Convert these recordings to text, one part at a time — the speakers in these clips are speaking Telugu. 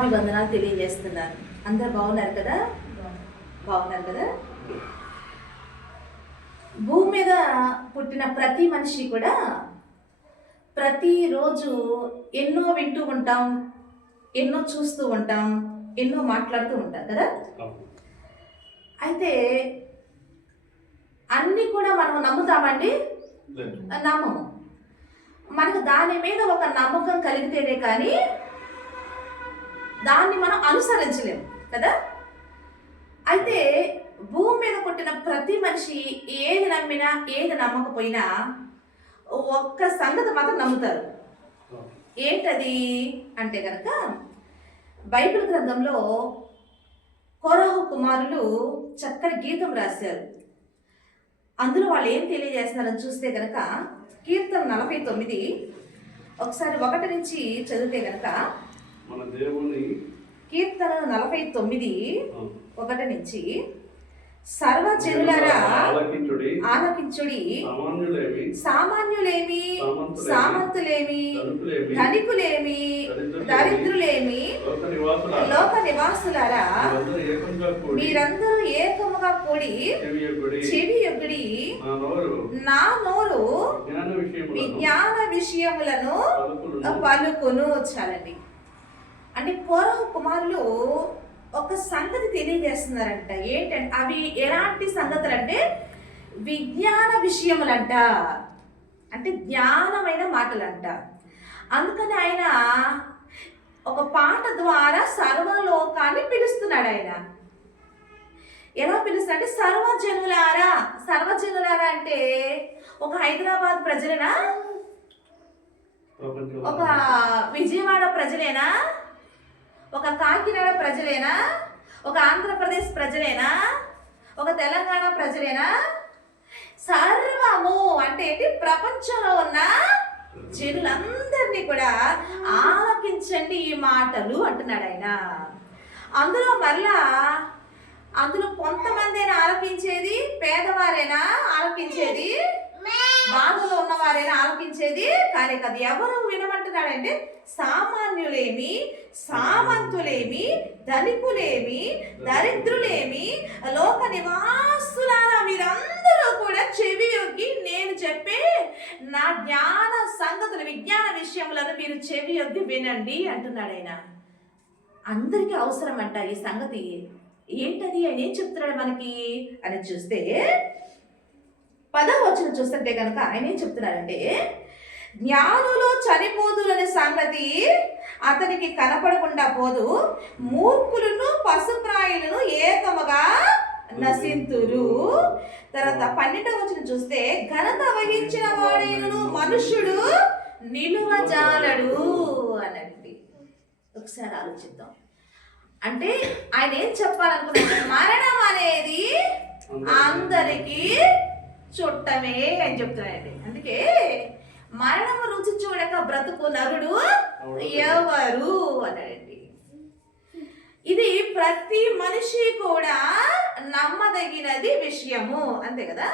శుభాభివందనాలు తెలియజేస్తున్నాను. అందరు బాగున్నారు కదా? బాగున్నారు కదా? భూమి మీద పుట్టిన ప్రతి మనిషి కూడా ప్రతిరోజు ఎన్నో వింటూ ఉంటాం, ఎన్నో చూస్తూ ఉంటాం, ఎన్నో మాట్లాడుతూ ఉంటాం కదా. అయితే అన్నీ కూడా మనం నమ్ముతామండి? నమ్మము. మనకు దాని మీద ఒక నమ్మకం కలిగితేనే కానీ దాన్ని మనం అనుసరించలేము కదా. అయితే భూమి మీద పుట్టిన ప్రతి మనిషి ఏది నమ్మినా ఏది నమ్మకపోయినా ఒక్క సంగతి మాత్రం నమ్ముతారు. ఏంటది అంటే కనుక బైబిల్ గ్రంథంలో కోరహు కుమారులు చక్కని గీతం రాశారు. అందులో వాళ్ళు ఏం తెలియజేస్తున్నారని చూస్తే కనుక కీర్తన 49 ఒకసారి 1 నుంచి చదివితే కనుక మన దేవుని కీర్తన 49 1 నుంచి సర్వజనులారా ఆలకించుడి, సామాన్యులేమి సామంతులేమి ధనికులేమి దరిద్రులేమి లోక నివాసులారా మీరందరూ ఏకముగా కూడి చెవి యొగ్గుడి. నా నోరు విజ్ఞాన విషయములను పలుకును. చాలండి. అంటే కోరహు కుమారులు ఒక సంగతి తెలియజేస్తున్నారంట. ఏంటంటే అవి ఎలాంటి సంగతులు అంటే విజ్ఞాన విషయములంట, అంటే జ్ఞానమైన మాటలంట. అందుకని ఆయన ఒక పాట ద్వారా సర్వలోకాన్ని పిలుస్తున్నాడు. ఆయన ఎలా పిలుస్తున్నాడు అంటే సర్వజనులారా. సర్వజనులారా అంటే ఒక హైదరాబాద్ ప్రజలేనా, ఒక విజయవాడ ప్రజలేనా, ఒక కాకినాడ ప్రజలేనా, ఒక ఆంధ్రప్రదేశ్ ప్రజలేనా, ఒక తెలంగాణ ప్రజలేనా? సర్వము అంటే ఏంటి? ప్రపంచంలో ఉన్న జనులందరినీ కూడా ఆలకించండి ఈ మాటలు అంటున్నాడు ఆయన. అందులో కొంతమందిని ఆలకించేది, పేదవారైనా ఆలకించేది, బాధలో ఉన్నవారైనా ఆలకించేది కానీ అది ఎవరు వినమంటున్నాడంటే సామాన్యులేమి సామంతులేమి ధనికులేమి దరిద్రులేమి లోక నివాసులారా మీరందరూ కూడా చెవి యొగ్గి నేను చెప్పే నా జ్ఞాన సంగతులు విజ్ఞాన విషయములను మీరు చెవి యొగ్గి వినండి అంటున్నాడు ఆయన. అందరికీ అవసరం అంట ఈ సంగతి. ఏంటది? ఆయన ఏం చెప్తున్నాడు మనకి అని చూస్తే 10వ వచనం చూస్తుంటే కనుక ఆయన ఏం చెప్తున్నారంటే జ్ఞానులు చనిపోదులనే సంగతి అతనికి కనపడకుండా పోదు, మూర్ఖులను పశుప్రాయులను ఏకముగా నశింతురు. తర్వాత 12వ వచనం చూస్తే ఘనత వహించిన వాడైనను మనుష్యుడు నిలువజాలడు అనండి. ఒకసారి ఆలోచిద్దాం. అంటే ఆయన ఏం చెప్పాలనుకున్నాడు? మరణం అనేది అందరికీ చుట్టమే అని చెప్తున్నాడండి. అందుకే మరణము రుచి చూడక బ్రతుకు నరుడు ఎవరు అన్నాడండి. ఇది ప్రతి మనిషి కూడా నమ్మదగినది విషయము, అంతే కదా.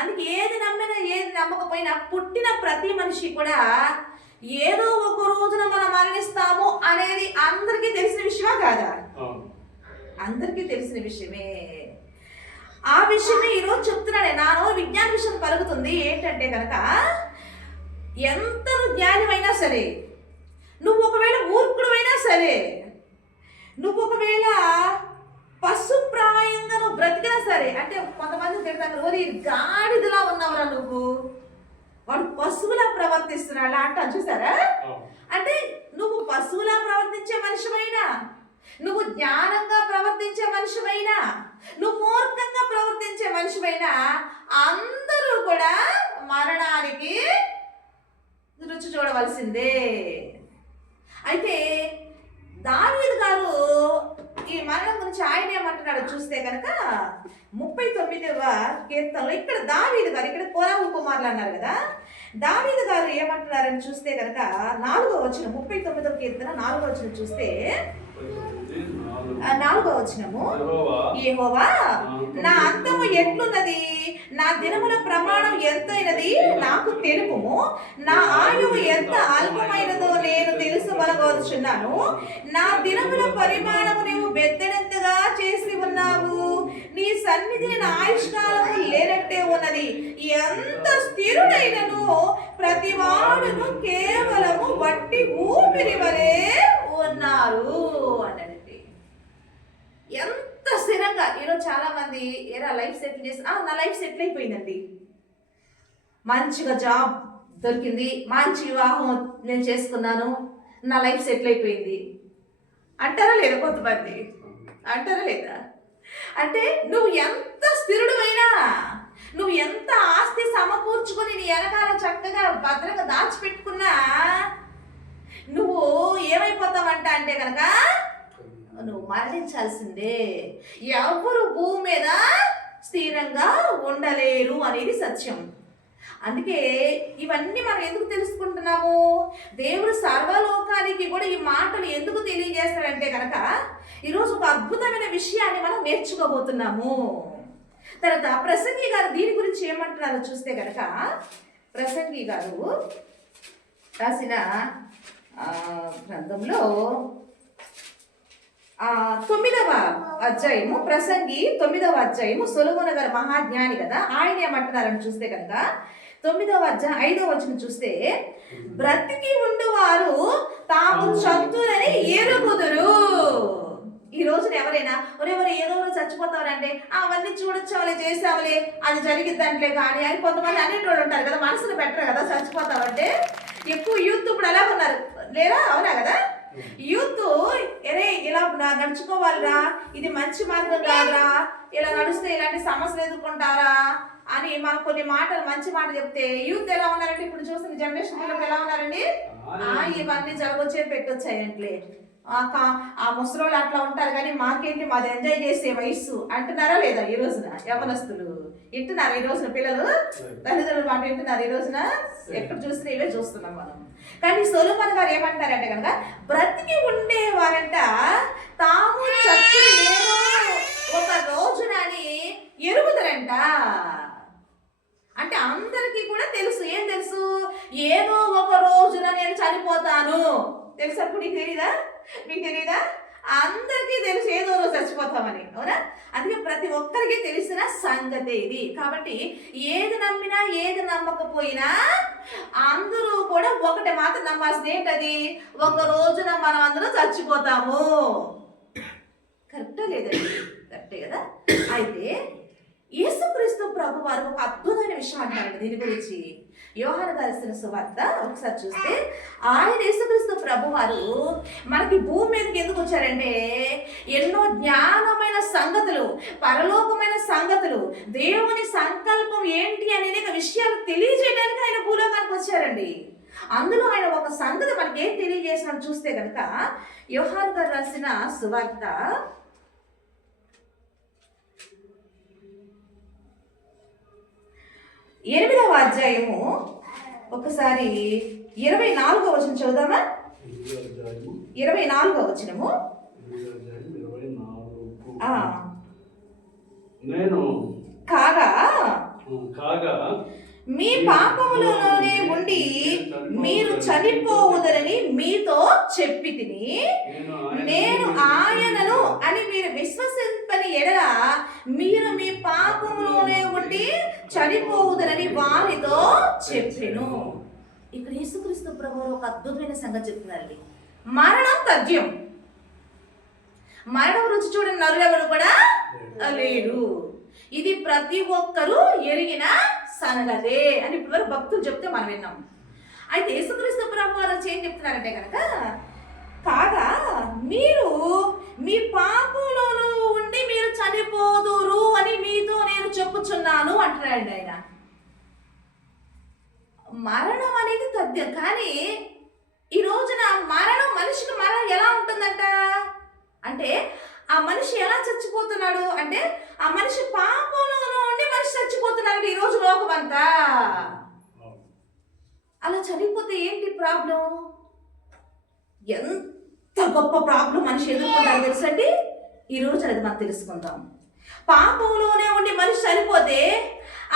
అందుకే ఏది నమ్మినా ఏది నమ్మకపోయినా పుట్టిన ప్రతి మనిషి కూడా ఏదో ఒక రోజున మనం మరణిస్తాము అనేది అందరికీ తెలిసిన విషయమా కాదా? అందరికీ తెలిసిన విషయమే. ఆ విషయమే ఈరోజు చెప్తున్నాడే. నాలో విజ్ఞాన విషయం కలుగుతుంది. ఏంటంటే కనుక ఎంత జ్ఞానమైనా సరే, నువ్వు ఒకవేళ మూర్ఖుడు అయినా సరే, నువ్వు ఒకవేళ పశుప్రాయంగా నువ్వు బ్రతికినా సరే, అంటే కొంతమంది తిడతారు ఓరి గాడిదలా ఉన్నావురా నువ్వు, వాడు పశువులా ప్రవర్తిస్తున్నాడు అంటాను చూసారా. అంటే నువ్వు పశువులా ప్రవర్తించే మనిషివైనా, నువ్వు జ్ఞానంగా ప్రవర్తించే మనిషివైనా, నువ్వు మూర్ఖంగా ప్రవర్తించే మనిషివైనా అందరూ కూడా మరణానికి రుచి చూడవలసిందే. అయితే దావీదు గారు ఈ మరణం గురించి ఆయన ఏమంటున్నాడు చూస్తే కనుక 39వ కీర్తనలో ఇక్కడ దావీదు గారు, ఇక్కడ కోరహు కుమారులు అన్నారు కదా, దావీదు గారు ఏమంటున్నారని చూస్తే కనుక 4వ వచనం 39వ కీర్తన 4వ వచనం చూస్తే 4వ వచనము, యెహోవా నా అంతము ఎట్లున్నది, నా దినముల ప్రమాణం ఎంతైనది నాకు తెలుపుము, నా ఆయువు ఎంత అల్పమైనదో నేను తెలుసుకొనగోరుచున్నాను. నా దినముల పరిమాణము నీవు బెత్తెడంతగా చేసి ఉన్నావు, నీ సన్నిధి నా ఆయుష్కాలము లేనట్టే ఉన్నది. ఎంత స్థిరుడైనను ప్రతివాడును కేవలము వట్టి ఊపిరి వలె ఉన్నారు అన్నాడండి. ఎంత స్థిరంగా. ఈరోజు చాలా మంది ఏరా లైఫ్ సెటిల్ చేసి, నా లైఫ్ సెటిల్ అయిపోయిందండి, మంచిగా జాబ్ దొరికింది, మంచి వివాహం నేను చేసుకున్నాను, నా లైఫ్ సెటిల్ అయిపోయింది అంటారా లేదా? కొంతమంది అంటారా లేదా? అంటే నువ్వు ఎంత స్థిరుడువైనా, నువ్వు ఎంత ఆస్తి సమకూర్చుకొని నీ వెనకాల చక్కగా భద్రంగా దాచిపెట్టుకున్నా నువ్వు ఏమైపోతావంట అంటే కనుక నువ్వు మరణించాల్సిందే. ఎవరు భూమి మీద స్థిరంగా ఉండలేరు అనేది సత్యం. అందుకే ఇవన్నీ మనం ఎందుకు తెలుసుకుంటున్నాము? దేవుడు సర్వలోకానికి కూడా ఈ మాటలు ఎందుకు తెలియజేస్తాడంటే కనుక ఈరోజు ఒక అద్భుతమైన విషయాన్ని మనం నేర్చుకోబోతున్నాము. తర్వాత ప్రసంగి గారు దీని గురించి ఏమంటున్నారో చూస్తే కనుక, ప్రసంగి గారు రాసిన గ్రంథంలో 9వ అధ్యాయము, ప్రసంగి 9వ అధ్యాయము, సొలొమోను గారు మహాజ్ఞాని కదా, ఆయన ఏమంటున్నారని చూస్తే కనుక 9వ అధ్యాయం 5వ వచనం చూస్తే, బ్రతికి ఉండువారు తాము చతురని ఎరుగుదురు. ఈ రోజున ఎవరైనా ఎవరు ఏదో చచ్చిపోతారంటే అవన్నీ చూడొచ్చావులే, చేసావులే, అది జరిగిద్దంట్లే కానీ అని కొంతమంది అనేటోళ్ళు ఉంటారు కదా, మనసులో పెట్టరు కదా చచ్చిపోతావంటే. ఎక్కువ యూత్ ఇప్పుడు ఎలా ఉన్నారు లేరా? అవునా కదా? యూత్ ఇలా నడుచుకోవాలిరా, ఇది మంచి మార్గం కాదురా, ఇలా నడుస్తే ఇలాంటి సమస్యలు ఎదుర్కొంటారా అని మనం కొన్ని మాటలు మంచి మాట చెప్తే యూత్ ఎలా ఉన్నారంటే, ఇప్పుడు చూసిన జనరేషన్ పిల్లలు ఎలా ఉన్నారండి, ఇవన్నీ జరగొచ్చే పెట్టొచ్చాయంట్లే, ఆ ముసలోళ్ళు అట్లా ఉంటారు కానీ మాకేంటి, మాది ఎంజాయ్ చేసే వయస్సు అంటున్నారా లేదా? ఈ రోజున యవనస్తులు వింటున్నారు, ఈ రోజున పిల్లలు తల్లిదండ్రుల మాట వింటున్నారు. ఈ రోజున ఎక్కడ చూసినా ఇవే చూస్తున్నాం మనం. కానీ సొలొమోను గారు ఏమంటారంటే కనుక, బ్రతికి ఉండేవారంట తాము చచ్చి ఏదో ఒక రోజునని ఎరుగుదరంట. అంటే అందరికీ కూడా తెలుసు, ఏం తెలుసు, ఏదో ఒక రోజున నేను చనిపోతాను తెలుసు. అప్పుడు నీకు తెలీదా? మీకు తెలీదా? అందరికీ తెలుసు ఏదో రోజు చచ్చిపోతామని, అవునా? అందుకే ప్రతి ఒక్కరికి తెలిసిన సంగతే ఇది. కాబట్టి ఏది నమ్మినా ఏది నమ్మకపోయినా అందరూ కూడా ఒకటి మాత్రం నమ్మాల్సింది, ఏంటది? ఒక రోజున మనం అందరం చచ్చిపోతాము. కరెక్టా లేదండి? కరెక్టే కదా? అయితే యేసుక్రీస్తు ప్రభు వారు ఒక అద్భుతమైన విషయం అంటారండి దీని గురించి. యోహాను గారు రాసిన సువార్త ఒకసారి చూస్తే, ఆయన యేసుక్రీస్తు ప్రభు వారు మనకి భూమి మీదకి ఎందుకు వచ్చారంటే, ఎన్నో జ్ఞానమైన సంగతులు, పరలోకమైన సంగతులు, దేవుని సంకల్పం ఏంటి అనే విషయాలు తెలియజేయడానికి ఆయన భూలోకానికి వచ్చారండి. అందులో ఆయన ఒక సంగతి మనకి ఏం తెలియజేసినట్టు చూస్తే కనుక, యోహాను గారు రాసిన సువార్త 8వ అధ్యాయము ఒకసారి 24వ వచనం చదువుదామా? 24వ వచనము, నేను కాగా మీ పాపములోనే ఉండి మీరు చనిపోవుదరని మీతో చెప్పి తిని, నేను ఆయనను అని మీరు విశ్వసింపని ఎడల మీరు మీ పాపములోనే ఉండి చనిపోవుదరని వారితో చెప్పెను. ఇక్కడ యేసుక్రీస్తు ప్రభువు ఒక అద్భుతమైన సంగతి చెప్తున్నారండి. మరణం తథ్యం. మరణం రుచి చూడని నరులెవరు కూడా లేరు. ఇది ప్రతి ఒక్కరూ ఎరిగిన సంగతే అని ఇప్పుడు భక్తులు చెప్తే మనం విన్నాం. అయితే యేసుక్రీస్తు ప్రభు వారు ఏం చెప్తున్నారంటే కనుక, కాగా మీరు మీ పాపంలోనూ ఉండి మీరు చనిపోదురు అని మీతో నేను చెప్పుచున్నాను అంటున్నాడు ఆయన. మరణం అనేది తథ్యం. కానీ ఈ రోజున మనిషికి మరణం ఎలా ఉంటుందంట అంటే, ఆ మనిషి ఎలా చచ్చిపోతున్నాడు అంటే, ఆ మనిషి పాపంలో ఉండి మనిషి చచ్చిపోతున్నాడు ఈ రోజు లోకం అంతా. అలా చనిపోతే ఏంటి ప్రాబ్లం? ఎంత గొప్ప ప్రాబ్లం మనిషి ఎదుర్కొంటారు తెలుసండి. ఈ రోజు అది మనం తెలుసుకుందాం. పాపంలోనే ఉండి మనిషి చనిపోతే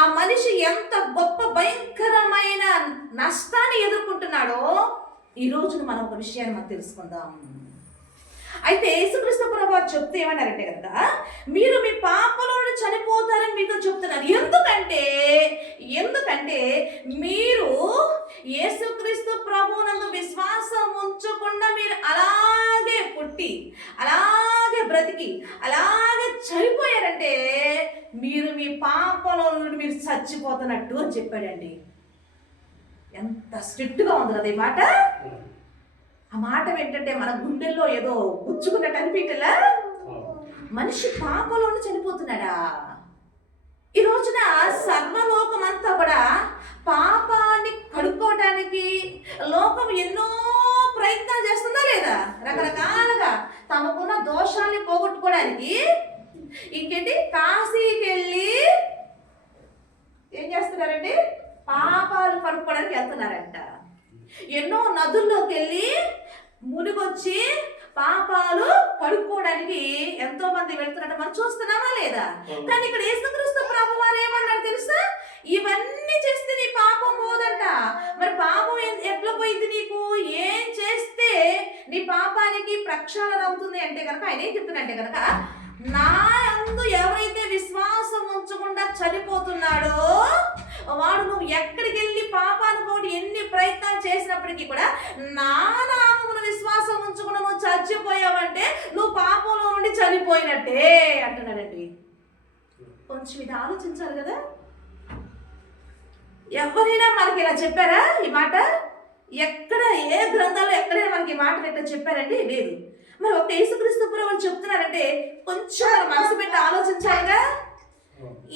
ఆ మనిషి ఎంత గొప్ప భయంకరమైన నష్టాన్ని ఎదుర్కొంటున్నాడో ఈ రోజున మనం ఒక విషయాన్ని మనం తెలుసుకుందాం. అయితే యేసుక్రీస్తు ప్రభువు చెప్తే ఏమన్నారంటే కనుక, మీరు మీ పాపంలో నుండి చనిపోతారని మీతో చెప్తున్నారు. ఎందుకంటే మీరు యేసుక్రీస్తు ప్రభువునందు విశ్వాసం ఉంచకుండా మీరు అలాగే పుట్టి అలాగే బ్రతికి అలాగే చనిపోయారంటే మీరు మీ పాపంలో నుండి మీరు చచ్చిపోతున్నట్టు అని చెప్పాడండి. ఎంత స్ట్రిక్ట్గా ఉంది కదా ఈ మాట. ఆ మాట ఏంటంటే మన గుండెల్లో ఏదో గుచ్చుకున్నట్టు అనిపించలా. మనిషి పాపంలోనే చనిపోతున్నాడా? ఈ రోజున సర్వలోకం అంతా కూడా పాపాన్ని కడుక్కోవడానికి లోకం ఎన్నో ప్రయత్నాలు చేస్తుందా లేదా? రకరకాలుగా తమకున్న దోషాన్ని పోగొట్టుకోవడానికి ఇంకేంటి కాశీకి వెళ్ళి ఏం చేస్తున్నారండి? పాపాలు కడుక్కోవడానికి వెళ్తున్నారంట. ఎన్నో నదుల్లోకి వెళ్ళి మునిగొచ్చి పాపాలు కడుక్కోవడానికి ఎంతో మంది వెళ్తున్నట్టు మనం చూస్తున్నామా లేదా? కానీ ఇక్కడ యేసుక్రీస్తు ప్రభువారు ఏమన్నాడు తెలుసా? ఇవన్నీ చేస్తే నీ పాపం పోదంట. మరి పాపం ఎట్లా పోయింది నీకు? ఏం చేస్తే నీ పాపానికి ప్రక్షాళన అవుతుంది అంటే కనుక ఆయన ఏం చెప్తున్నాడంటే కనుక, నా యందు ఎవరైతే విశ్వాసం ఉంచకుండా చనిపోతున్నాడో వాడు నువ్వు ఎక్కడికి వెళ్ళి పాపాన్ని పోటీ ఎన్ని ప్రయత్నాలు చేసినప్పటికీ కూడా నా నామమున విశ్వాసం ఉంచకుండా నువ్వు చచ్చిపోయావంటే నువ్వు పాపంలో నుండి చనిపోయినట్టే అంటున్నాడండి. కొంచెం ఇది ఆలోచించాలి కదా. ఎవరైనా మనకి ఇలా చెప్పారా ఈ మాట? ఎక్కడ ఏ గ్రంథాల్లో ఎక్కడైనా మనకి ఈ మాట ఎట్లా చెప్పారండి? లేదు. మరి ఒక యేసుక్రీస్తు ప్రభువు చెప్తున్నారంటే కొంచెం మనసు పెట్టి ఆలోచించాలిగా.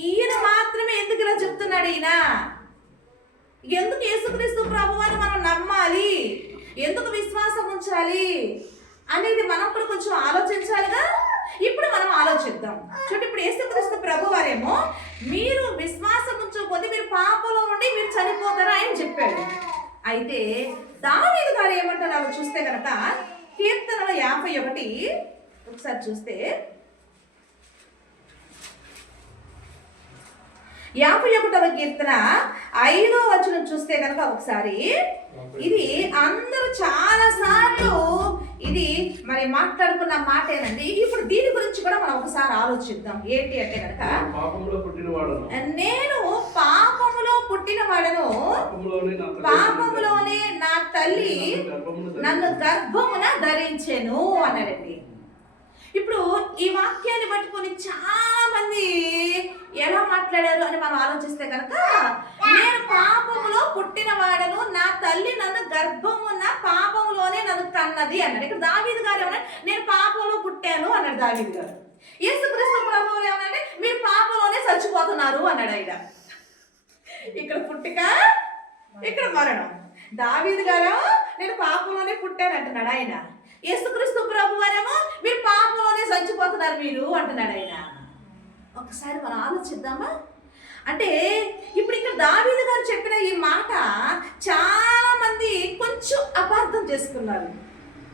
ఈయన మాత్రమే ఎందుకు ఇలా చెప్తున్నాడు? ఈయన ఎందుకు యేసుక్రీస్తు ప్రభువుని మనం నమ్మాలి, ఎందుకు విశ్వాసం ఉంచాలి అనేది మనం కూడా కొంచెం ఆలోచించాలిగా. ఇప్పుడు మనం ఆలోచిద్దాం. చూడండి, ఇప్పుడు యేసుక్రీస్తు ప్రభువారేమో మీరు విశ్వాసం ఉంచకపోతే మీరు పాపంలో నుండి మీరు చనిపోతారా అని చెప్పాడు. అయితే దావీదు గారు ఏమంటున్నారో చూస్తే కనుక కీర్తనల 51 ఒకసారి చూస్తే 51వ కీర్తన 5వ వచనం చూస్తే కనుక ఒకసారి ఇది అందరూ చాలా సార్లు ఇది మరి మాట్లాడుకున్న మాటేనండి. ఇప్పుడు దీని గురించి కూడా మనం ఒకసారి ఆలోచిద్దాం. ఏంటి అంటే కనుక, నేను పాపములో పుట్టిన వాడను, పాపములోనే నా తల్లి నన్ను గర్భమున ధరించెను అన్నాడండి. ఇప్పుడు ఈ వాక్యాన్ని పట్టుకొని చాలా మంది ఎలా మాట్లాడారు అని మనం ఆలోచిస్తే కనుక, నేను పాపములో పుట్టిన వాడను, నా తల్లి నన్ను గర్భమున్న పాపములోనే నన్ను కన్నది అన్నాడు. ఇక్కడ దావీదు గారు ఏమన్నాడు? నేను పాపంలో పుట్టాను అన్నాడు దావీదు గారు. యేసుక్రీస్తు ప్రభువు ఏమన్నాడు? మీరు పాపంలోనే చచ్చిపోతున్నారు అన్నాడు ఆయన. ఇక్కడ పుట్టిక, ఇక్కడ మరణం. దావీదు గారు నేను పాపంలోనే పుట్టాను అంటున్నాడు ఆయన. యేసుక్రీస్తు ప్రభువారేమో మీరు పాపంలోనే చచ్చిపోతున్నారు మీరు అంటున్నాడు ఆయన. ఒకసారి మనం ఆలోచిద్దామా? అంటే ఇప్పుడు ఇక్కడ దావీదు గారు చెప్పిన ఈ మాట చాలా మంది కొంచెం అపార్థం చేసుకున్నారు.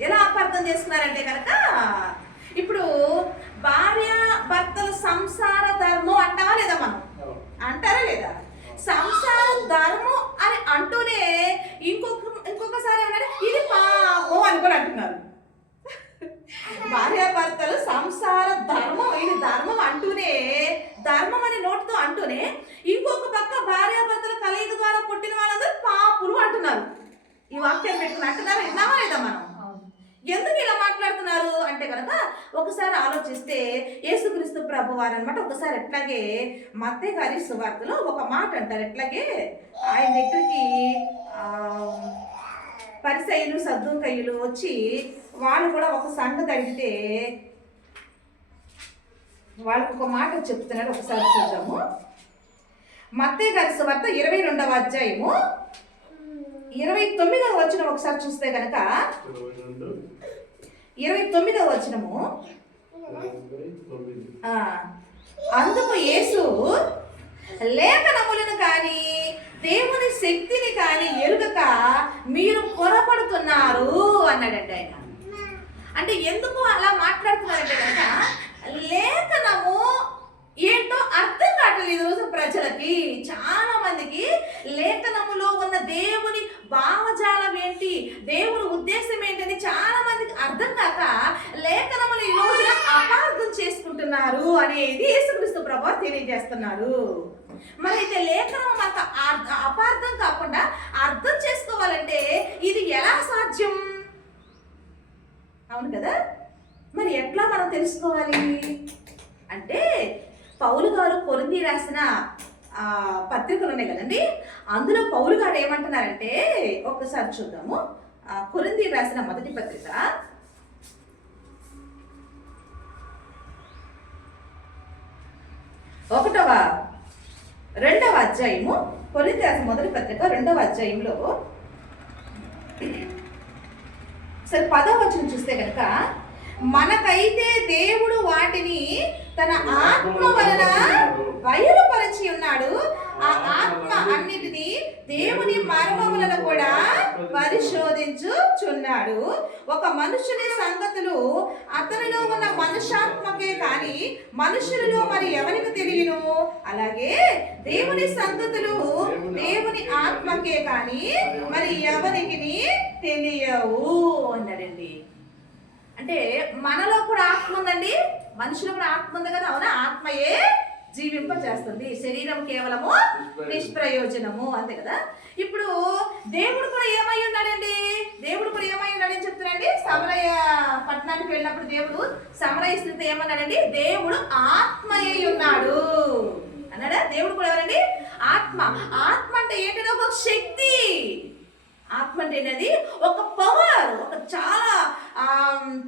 ఎలా అపార్థం చేసుకున్నారంటే కనుక, ఇప్పుడు భార్య భర్తల సంసార ధర్మం అంటావా లేదా? మనం అంటారా లేదా? సంసార ధర్మం అని అంటూనే ఇంకొకసారి ఏమన్నా ఇది పాపం అనుకొని అంటున్నారు. భార్యాభర్తలు సంసార ధర్మం, ఇది ధర్మం అంటూనే, ధర్మం అని నోటితో అంటూనే ఇంకొక పక్క భార్యాభర్తల కలయిక ద్వారా పుట్టిన వాళ్ళందరూ పాపులు అంటున్నారు. ఈ వాక్యం పెట్టుకుని అంటున్నారు. విన్నామా లేదా మనం? ఎందుకు ఇలా మాట్లాడుతున్నారు అంటే కనుక ఒకసారి ఆలోచిస్తే యేసుక్రీస్తు ప్రభువారు అన్నమాట ఒకసారి ఎట్లాగే మత్తయి గారి సువార్తలో ఒక మాట అంటారు. ఎట్లాగే ఆయన దగ్గరికి పరిసయ్యులు సద్దూకయ్యులు వచ్చి వాళ్ళు కూడా ఒక సంగతి అడిగితే వాళ్ళకు ఒక మాట చెప్తున్నారు. ఒకసారి చూద్దాము. మత్తయి గారి సువార్త 22వ అధ్యాయము 29వ వచనం ఒకసారి చూస్తే కనుక 29వ వచనము, అందుకు యేసు లేఖనములను కానీ దేవుని శక్తిని కానీ ఎరుగక మీరు పొరపడుతున్నారు అన్నాడండి ఆయన. అంటే ఎందుకు అలా మాట్లాడుతున్నారంటే కనుక లేఖనము ఏంటో అర్థం కావట్లేదు ఈరోజు ప్రజలకి. చాలా మందికి లేఖనములో ఉన్న దేవుని భావజాలం ఏంటి, దేవుని ఉద్దేశం ఏంటని చాలా మందికి అర్థం కాక లేఖనములు ఈ రోజున అపార్థం చేసుకుంటున్నారు అనేది యేసుక్రీస్తు ప్రభువు తెలియజేస్తున్నారు. మరి అయితే లేఖనం మనకు అపార్థం కాకుండా అర్థం చేసుకోవాలంటే ఇది ఎలా సాధ్యం? అవును కదా, మరి ఎట్లా మనం తెలుసుకోవాలి అంటే పౌలు గారు కొరింథీ రాసిన పత్రికలు ఉన్నాయి కదండి, అందులో పౌలు గారు ఏమంటున్నారంటే ఒక్కసారి చూద్దాము. కొరింథీ రాసిన మొదటి పత్రిక 2వ అధ్యాయము, కొరింథీ రాసిన మొదటి పత్రిక 2వ అధ్యాయంలో సరే 10వ వచనం చూస్తే కనుక, మనకైతే దేవుడు వాటిని తన ఆత్మ వలన బయలుపరచి ఉన్నాడు. ఆ ఆత్మ అన్నిటినీ దేవుని మర్మములను కూడా పరిశోధించుచున్నాడు. ఒక మనుషుని సంగతులు అతనిలో ఉన్న మనుషాత్మకే కాని మనుషులలో మరి ఎవరికి తెలియను, అలాగే దేవుని సంగతులు దేవుని ఆత్మకే కాని మరి ఎవరికి తెలియవు అన్నాడండి. అంటే మనలో కూడా ఆత్మ ఉందండి, మనుషులో కూడా ఆత్మ ఉంది కదా, అవునా? ఆత్మయే జీవింప చేస్తుంది, శరీరం కేవలము నిష్ప్రయోజనము, అంతే కదా. ఇప్పుడు దేవుడు కూడా ఏమై ఉన్నాడండి, దేవుడు కూడా ఏమై ఉన్నాడని చెప్తున్నాడండి. సమరయ పట్టణానికి వెళ్ళినప్పుడు దేవుడు సమరయ స్థితి ఏమన్నాడండి, దేవుడు ఆత్మయే ఉన్నాడు అన్నాడా. దేవుడు కూడా ఎవరండి? ఆత్మ. ఆత్మ అంటే ఏంటంటే ఒక శక్తి. ఆత్మ అంటే అనేది ఒక పవర్, ఒక చాలా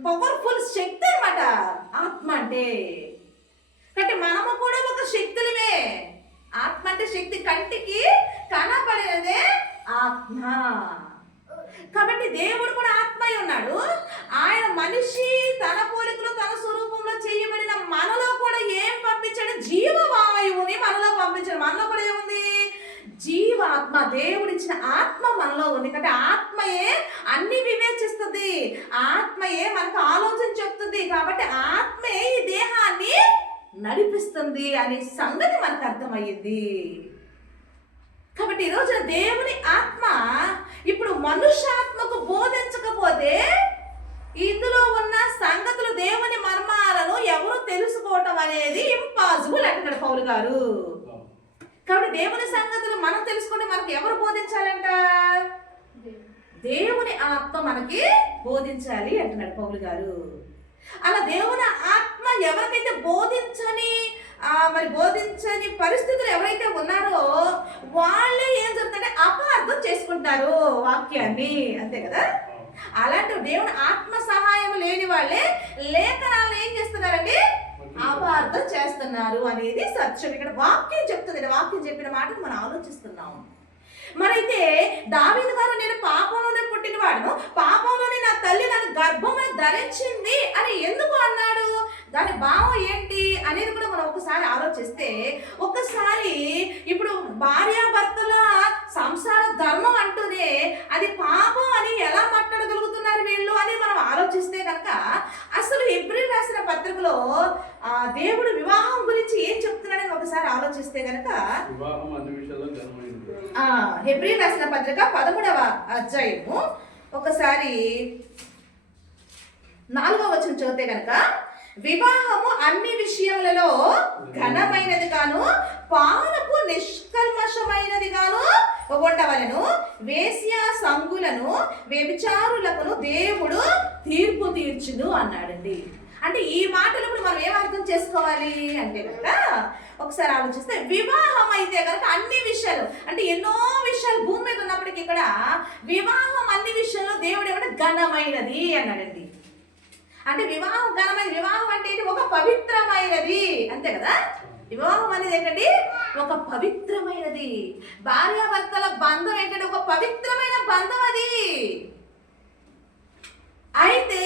పవర్ఫుల్ శక్తి అన్నమాట ఆత్మ అంటే. కాబట్టి మనము కూడా ఒక శక్తులమే. ఆత్మ అంటే శక్తి, కంటికి కనపడేదే ఆత్మ. కాబట్టి దేవుడు కూడా ఆత్మయ్య ఉన్నాడు. ఆయన మనిషి తన పోలికలో తన స్వరూపంలో చేయబడిన మనలో కూడా ఏం పంపించాడు? జీవవాయువుని మనలో పంపించాడు. మనలో కూడా ఏముంది? జీవాత్మ. దేవుడిచ్చిన ఆత్మ మనలో ఉంది. కాబట్టి ఆత్మయే అన్ని వివేచిస్తుంది, ఆత్మయే మనకు ఆలోచన చెప్తుంది. కాబట్టి ఆత్మే ఈ దేహాన్ని నడిపిస్తుంది అనే సంగతి మనకు అర్థమయ్యింది. కాబట్టి ఈరోజు దేవుని ఆత్మ ఇప్పుడు మనుష్యాత్మకు బోధించకపోతే ఇందులో ఉన్న సంగతులు, దేవుని మర్మాలను ఎవరు తెలుసుకోవటం అనేది ఇంపాసిబుల్ అంటున్నాడు పౌలు గారు. కాబట్టి దేవుని సంగతులు మనం తెలుసుకుంటే మనకి ఎవరు బోధించాలంట? దేవుని ఆత్మ మనకి బోధించాలి అంటున్నాడు పౌలు గారు. అలా దేవుని ఆత్మ ఎవరికైతే బోధించని పరిస్థితులు ఎవరైతే ఉన్నారో వాళ్ళే ఏం జరుగుతుందంటే అపార్థం చేసుకుంటారు వాక్యాన్ని, అంతే కదా. అలాంటి దేవుని ఆత్మ సహాయం లేని వాళ్ళే లేఖనాలను ఏం చేస్తున్నారండి? అపార్థం చేస్తున్నారు అనేది సత్యం. ఇక్కడ వాక్యం చెప్తుంది. వాక్యం చెప్పిన మాటను మనం ఆలోచిస్తున్నాం. మరైతే దావీదు గారు నేను పాపంలోనే పుట్టినవాడును, పాపంలోనే నా తల్లి నన్ను గర్భంలో ధరించింది అని ఎందుకు అన్నాడు? దాని భావం ఏంటి అనేది కూడా మనం ఒకసారి ఆలోచిస్తే, ఒక్కసారి ఇప్పుడు భార్యాభర్తల సంసార ధర్మం అంటూనే అది పాపం అని ఎలా మాట్లాడగలుగుతున్నారు వీళ్ళు అని మనం ఆలోచిస్తే కనుక, అసలు హెబ్రీ రాసిన పత్రికలో దేవుడు వివాహం గురించి ఏం చెప్తున్నాడని ఒకసారి ఆలోచిస్తే కనుక, హెబ్రీ రాసిన పత్రిక 11వ అధ్యాయము ఒకసారి 4వ వచనం చదివితే కనుక, వివాహము అన్ని విషయములలో ఘనమైనది గాను పానపు నిష్కల్మషమైనది గాను ఉండవలను, వేశ్య సంగులను వ్యభిచారులకు దేవుడు తీర్పు తీర్చును అన్నాడండి. అంటే ఈ మాటలు ఇప్పుడు మనం ఏం అర్థం చేసుకోవాలి అంటే కనుక, ఒకసారి ఆలోచిస్తే వివాహం అయితే కనుక అన్ని విషయాలు, అంటే ఎన్నో విషయాలు భూమి మీద ఉన్నప్పటికీ ఇక్కడ వివాహం అన్ని విషయాల్లో దేవుడు ఏమంటే ఘనమైనది అన్నాడండి. అంటే వివాహం ఘనమైనది. వివాహం అంటే ఏంటి? ఒక పవిత్రమైనది, అంతే కదా. వివాహం అనేది ఏంటంటే ఒక పవిత్రమైనది. భార్యాభర్తల బంధం ఏంటంటే ఒక పవిత్రమైన బంధం అది. అయితే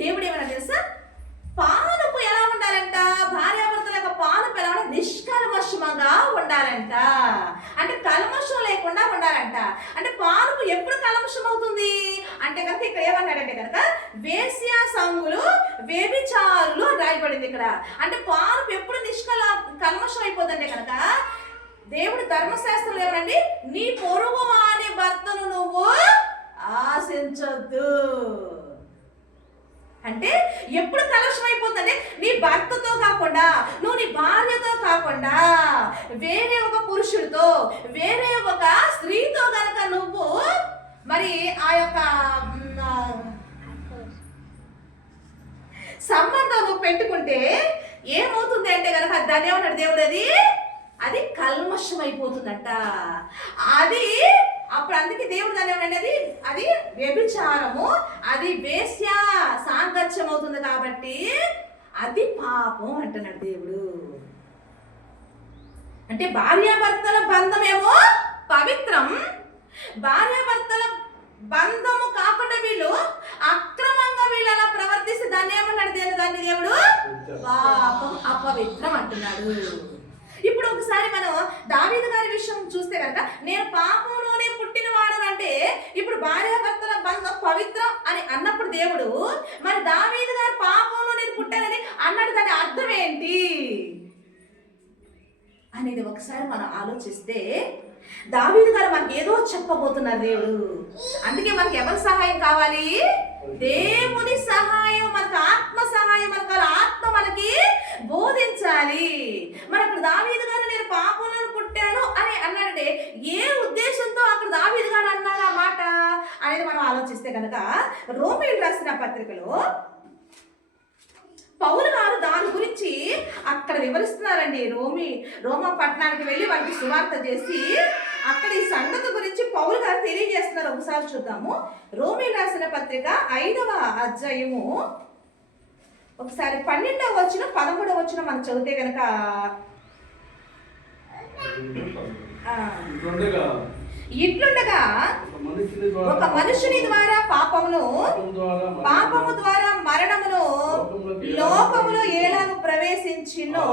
దేవుడు ఏమన్నా తెలుసా? పానుపు ఎలా ఉండాలంట? భార్యాభర్తల యొక్క పానుపు ఎలా ఉండాలి? నిష్కల్మషంగా ఉండాలంట. అంటే కల్మషం లేకుండా ఉండాలంట. అంటే పానుపు ఎప్పుడు కల్మషం అవుతుంది అంటే కనుక ఇక్కడ ఏమన్నాడంటే కనుక వేశ్యా సంగులు వ్యభిచారులు అని రాయబడింది ఇక్కడ. అంటే పానుపు ఎప్పుడు కల్మషం అయిపోతుందంటే కనుక దేవుడి ధర్మశాస్త్రం ఏమనండి, నీ పొరుగు వాని భర్తను నువ్వు ఆశించొద్దు. అంటే ఎప్పుడు కలుషం అయిపోతుందంటే నీ భర్తతో కాకుండా, నువ్వు నీ భార్యతో కాకుండా, వేరే ఒక పురుషుడితో, వేరే ఒక స్త్రీతో గనక నువ్వు మరి ఆ యొక్క సంబంధం నువ్వు పెట్టుకుంటే ఏమవుతుంది అంటే కనుక దాన్ని ఏమన్నాడు దేవుడు, అది కల్మషం అయిపోతుందట. అది అప్పుడు అందుకే దేవుడు దాన్ని ఏమన్నది, అది వ్యభిచారము, అది వేశ్య సాంగత్యం అవుతుంది కాబట్టి అది పాపం అంటున్నాడు దేవుడు. అంటే భార్యాభర్తల బంధం ఏమో పవిత్రం, భార్యాభర్తల బంధము కాకుండా వీళ్ళు అక్రమంగా వీళ్ళు అలా ప్రవర్తిస్తే దాన్ని ఏమన్నాడు దాన్ని దేవుడు, పాపం అపవిత్రం అంటున్నాడు. ఇప్పుడు ఒకసారి మనం దావీదు గారి విషయం చూస్తే కనుక నేను పాపంలోనే పుట్టినవాడు అంటే ఇప్పుడు భార్యాభర్తల బంధం పవిత్రం అని అన్నప్పుడు దేవుడు మరి దావీదు గారు పాపంలో నేను పుట్టానని అన్నాడు, దాని అర్థం ఏంటి అనేది ఒకసారి మనం ఆలోచిస్తే దావీదు గారు మనకి ఏదో చెప్పబోతున్నారు దేవుడు. అందుకే మనకి ఎవరి సహాయం కావాలి, దేవుని సహాయం, మనకు ఆత్మ సహాయం, మనకు ఆత్మ మనకి బోధించాలి. మరి అక్కడ దావీదు గారు నేను పాపంలో పుట్టాను అని అన్నాడంటే ఏ ఉద్దేశంతో అక్కడ దావీదు గారు అన్నాడు ఆ మాట అనేది మనం ఆలోచిస్తే కనుక రోమీయులు రాసిన పత్రికలో పౌలు గారు దాని గురించి అక్కడ వివరిస్తున్నారండి. రోమా పట్టణానికి వెళ్ళి వారికి సువార్త చేసి అక్కడ ఈ సంగతి గురించి పౌలు గారు తెలియజేస్తున్నారు. ఒకసారి చూద్దాము. రోమీయులు రాసిన పత్రిక 5వ అధ్యాయము ఒకసారి 12వ వచనం 13వ వచనం మనం చదివితే కనుక ఇట్లుండగా ఒక మనుషుని ద్వారా పాపము ద్వారా మరణమును లోకములో ఎలాగ ప్రవేశించినో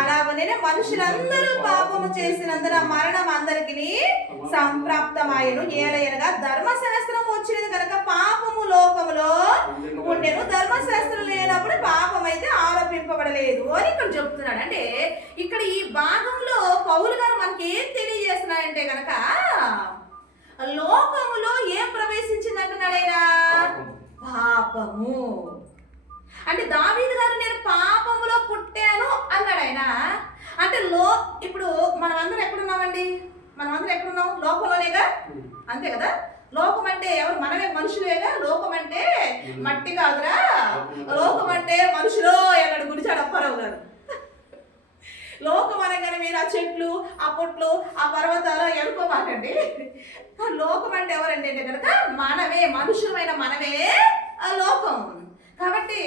అలాగనే మనుషులందరూ పాపము చేసినందున మరణం అందరికి సంప్రాప్తమాయను. ఏలయనగా ధర్మశాస్త్రం వచ్చినది కనుక పాపము లోకములో ఉండెను, ధర్మశాస్త్రం లేనప్పుడు పాపం అయితే ఆరోపింపబడలేదు అని ఇక్కడ చెప్తున్నాడు. అంటే ఇక్కడ ఈ భాగంలో పౌలు గారు మనకి ఏం తెలియజేస్తున్నాడంటే కనుక లోకములో ఏం ప్రవేశించింది అంటున్నాడు ఆయన, పాపము. అంటే దావీదు గారు నేను పాపములో పుట్టాను అన్నాడు ఆయన. అంటే ఇప్పుడు మనం అందరం ఎక్కడున్నామండి, మనం అందరం ఎక్కడున్నాం, లోకంలోనేగా, అంతే కదా. లోకం అంటే ఎవరు, మనమే మనుషులేగా. లోకం అంటే మట్టి కాదురా, లోకం అంటే మనుషులో ఎక్కడ గుడిచాడు అప్పారావు గారు. లోకం అనగానే మీరు ఆ చెట్లు, ఆ పొట్లు, ఆ పర్వతాలు ఎనుకోమాకండి. లోకం అంటే ఎవరండి అంటే కనుక మనమే, మనుషులమైన మనమే ఆ లోకం. కాబట్టి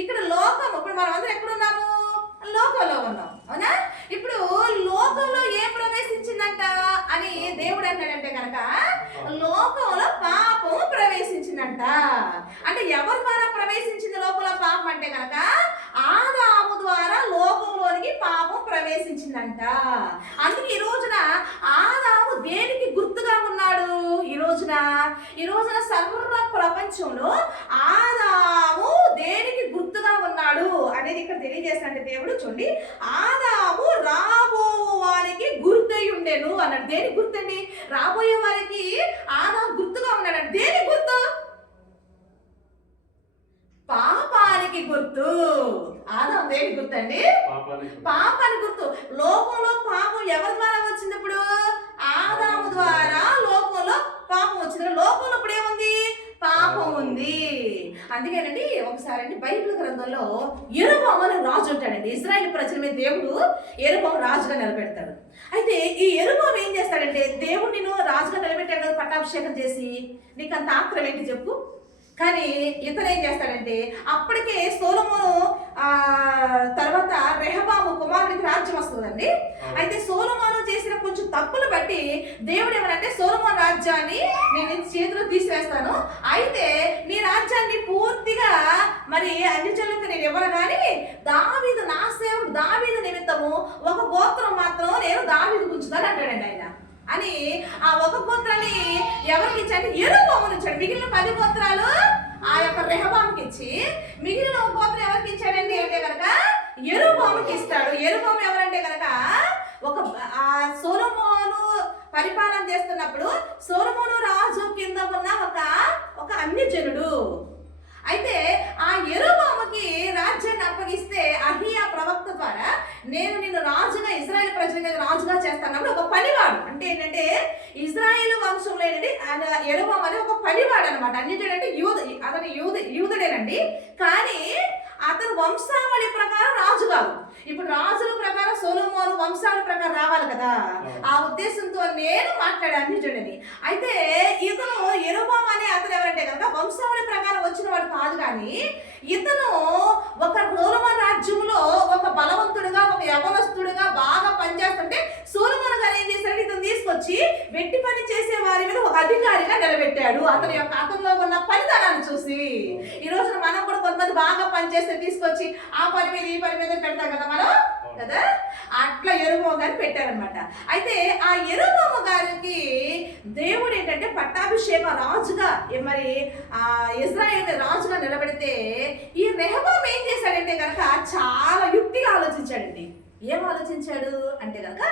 ఇక్కడ లోకం, ఇప్పుడు మనం అందరం ఎక్కడున్నాము, లోకంలో ఉన్నాం, అవునా. ఇప్పుడు లోకంలో ఏం ప్రవేశించిందంట అని దేవుడు అంటాడంటే కనుక లోకంలో పాపం ప్రవేశించిందంట. అంటే ఎవరి ద్వారా ప్రవేశించింది లోకంలో పాపం అంటే కనుక ఆదాము ద్వారా లోకంలోనికి పాపం ప్రవేశించిందంట. అందుకే ఈ రోజున ఆదాము దేనికి గుర్తుగా ఉన్నాడు, ఈ రోజున సర్వ ప్రపంచంలో ఆదాము దేనికి గుర్తుగా ఉన్నాడు అనేది ఇక్కడ తెలియజేస్తాడంటే దేవుడు చూడండి, ఆదాము రాబోయే వారికి గుర్తయి ఉండేను అన్నాడు. దేనికి గుర్తండి, రాబోయే వారికి ఆదాము గుర్తుగా ఉన్నాడు. దేని గుర్తు, పాపానికి గుర్తు. ఆదాము దేనికి గుర్తండి, పాపానికి గుర్తు. లోకంలో పాపం ఎవరి ద్వారా వచ్చింది, ఇప్పుడు ఆదాము ద్వారా లోకంలో పాపం వచ్చింది. లోకంలో ఇప్పుడు ఏముంది, పాపం ఉంది. అందుకేనండి ఒకసారి అండి బైబిల్ గ్రంథంలో యెరొబాము అనే రాజు ఉంటాడండి. ఇశ్రాయేలు ప్రజల మీద దేవుడు యెరొబాము రాజుగా నిలబెడతాడు. అయితే ఈ యెరొబాము ఏం చేస్తాడంటే, దేవుడు నిన్ను రాజుగా నిలబెట్టాడు కదా, పట్టాభిషేకం చేసి, నీకు అంత ఆక్రం ఏంటి చెప్పు, కానీ ఇతను ఏం చేస్తాడంటే అప్పటికే సొలొమోను తర్వాత రెహబాము కుమారుడికి రాజ్యం వస్తుందండి. అయితే సొలొమోను చేసిన కొంచెం తప్పులు బట్టి దేవుడు ఏమనంటే సొలొమోను రాజ్యాన్ని నేను చేతిలో తీసివేస్తాను, అయితే నీ రాజ్యాన్ని పూర్తిగా మరి అన్ని జనులకు నేను ఇవ్వను, కానీ దావీదు నా సేవకుడు దావీదు నిమిత్తము ఒక గోత్రం మాత్రం నేను దావీదు గుంచుతాను అంటాడండి ఆయన. అని ఆ ఒక గోత్రాన్ని ఎవరికి ఇచ్చాడు? యెరోబోముకి ఇచ్చాడు. మిగిలిన 10 గోత్రాలు ఆ యొక్క రెహబాముకి ఇచ్చి మిగిలిన ఒక గోత్రం ఎవరికి ఇచ్చాడండి అంటే కనుక యెరోబోముకి ఇస్తాడు. యెరోబోము ఎవరంటే కనుక ఒక సొలొమోను పరిపాలన చేస్తున్నప్పుడు సొలొమోను రాజు కింద ఉన్న ఒక అన్యజనుడు. అయితే ఆ యెరోబోముకి రాజ్యాన్ని అప్పగిస్తే అహియా ప్రవక్త ద్వారా నేను నిన్ను రాజుగా ఇజ్రాయేల్ ప్రజల మీద రాజుగా చేస్తాను ఒక పనివాడు. అంటే ఏంటంటే ఇజ్రాయేల్ వంశంలో ఏంటంటే యెరోబోము అనే ఒక పనివాడు అనమాట. అన్నిటి అంటే అతను యూదుడేనండి, కానీ అతను వంశావళి ప్రకారం రాజు కాదు. ఇప్పుడు రాజుల ప్రకారం సొలొమోను వంశావళి ప్రకారం రావాలి కదా, ఆ ఉద్దేశంతో నేను మాట్లాడాను నిజుడని. అయితే ఇతను యెరోబోము అనే అతను ఎవరంటే కనుక వంశావళి ప్రకారం వచ్చిన వాడు కాదు, కానీ ఇతను ఒక సొలొమోను రాజ్యంలో ఒక బలవంతుడుగా ఒక యవనస్తుడుగా బాగా పనిచేస్తుంటే సొలొమోను గారు ఏం చేశాడు? ఇతను తీసుకొచ్చి వెట్టి పని చేసే వారి మీద ఒక అధికారిగా నిలబెట్టాడు. అతనిలో ఉన్న పనితనాన్ని చూసి ఈ రోజున మనం కూడా కొంతమంది బాగా పనిచేస్తే తీసుకొచ్చి ఆ పని మీద ఈ పని మీద పెడతాం కదా మనం కదా, అట్లా యెరోబోము గారిని పెట్టారనమాట. అయితే ఆ యెరోబోము గారికి దేవుడు ఏంటంటే పట్టాభిషేకం రాజుగా మరి ఇజ్రాయేల్ రాజుగా నిలబెడితే ఈ రెహబాము ఏం చేశాడంటే కనుక చాలా యుక్తిగా ఆలోచించాడండి. ఏం ఆలోచించాడు అంటే కనుక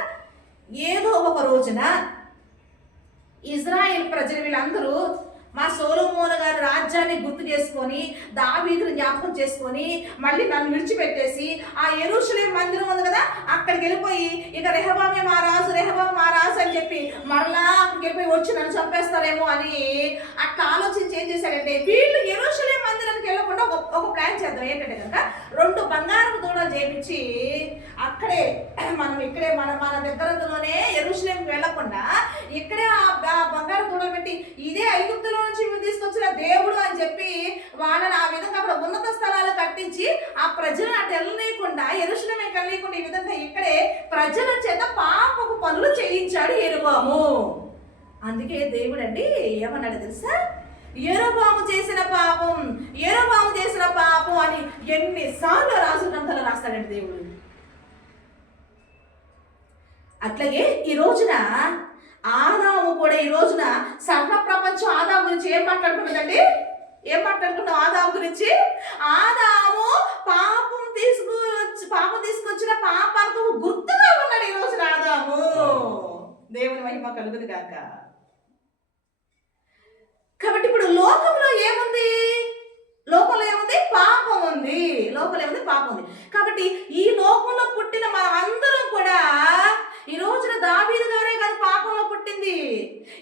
ఏదో ఒక రోజున ఇజ్రాయేల్ ప్రజలు వీళ్ళందరూ మా సొలొమోను గారి రాజ్యాన్ని గుర్తు చేసుకొని దావీదుని జ్ఞాపకం చేసుకొని మళ్ళీ నన్ను విడిచిపెట్టేసి ఆ యెరూషలేము మందిరం ఉంది కదా అక్కడికి వెళ్ళిపోయి ఇక రెహబామే మా రాజు అని చెప్పి మరలా అక్కడికి వెళ్ళిపోయి వచ్చి నన్ను చంపేస్తారేమో అని అట్లా ఆలోచించి ఏం చేశాడంటే వీళ్ళు యెరూషలేము మందిరానికి వెళ్ళకుండా ఒక ప్లాన్ చేద్దాం. ఏంటంటే కనుక 2 బంగారపు దూడలు చేయించి అక్కడే ఇక్కడే మన దగ్గరలోనే యెరూషలేముకి వెళ్ళకుండా ఇక్కడే ఆ బంగారు దూడలు పెట్టి ఇదే ఐగుప్తులో నుంచి తీసుకొచ్చిన దేవుడు అని చెప్పి వాళ్ళని ఆ విధంగా అక్కడ ఉన్నత స్థలాలు కట్టించి ఆ ప్రజలను అటు వెళ్ళనీయకుండా యెరూషలేముకి వెళ్ళనీయకుండా ఈ విధంగా ఇక్కడే ప్రజల చేత పాపపు పనులు చేయించాడు యెరోబోము. అందుకే దేవుడు అండి ఏమన్నాడు తెలుసా? యెరోబోము చేసిన పాపం అని ఎన్నిసార్లు రాజు గ్రంథాలు రాస్తాడండి దేవుడు. అట్లాగే ఈ రోజున ఆదాము కూడా ఈ రోజున సర్వ ప్రపంచం ఆదాము గురించి ఏం మాట్లాడుకుంటుందండి? ఆదాము గురించి ఆదాము పాపం తీసుకొచ్చిన పాపాలకు గుర్తుగా ఉన్నాడు ఈ రోజున ఆదాము. దేవుని మహిమ కలుగును గాక. కాబట్టి ఇప్పుడు లోకంలో ఏముంది? పాపం ఉంది. కాబట్టి ఈ లోకంలో పుట్టిన మనం అందరం కూడా ఈ రోజున దావీదు గారే కాదు పాపంలో పుట్టింది.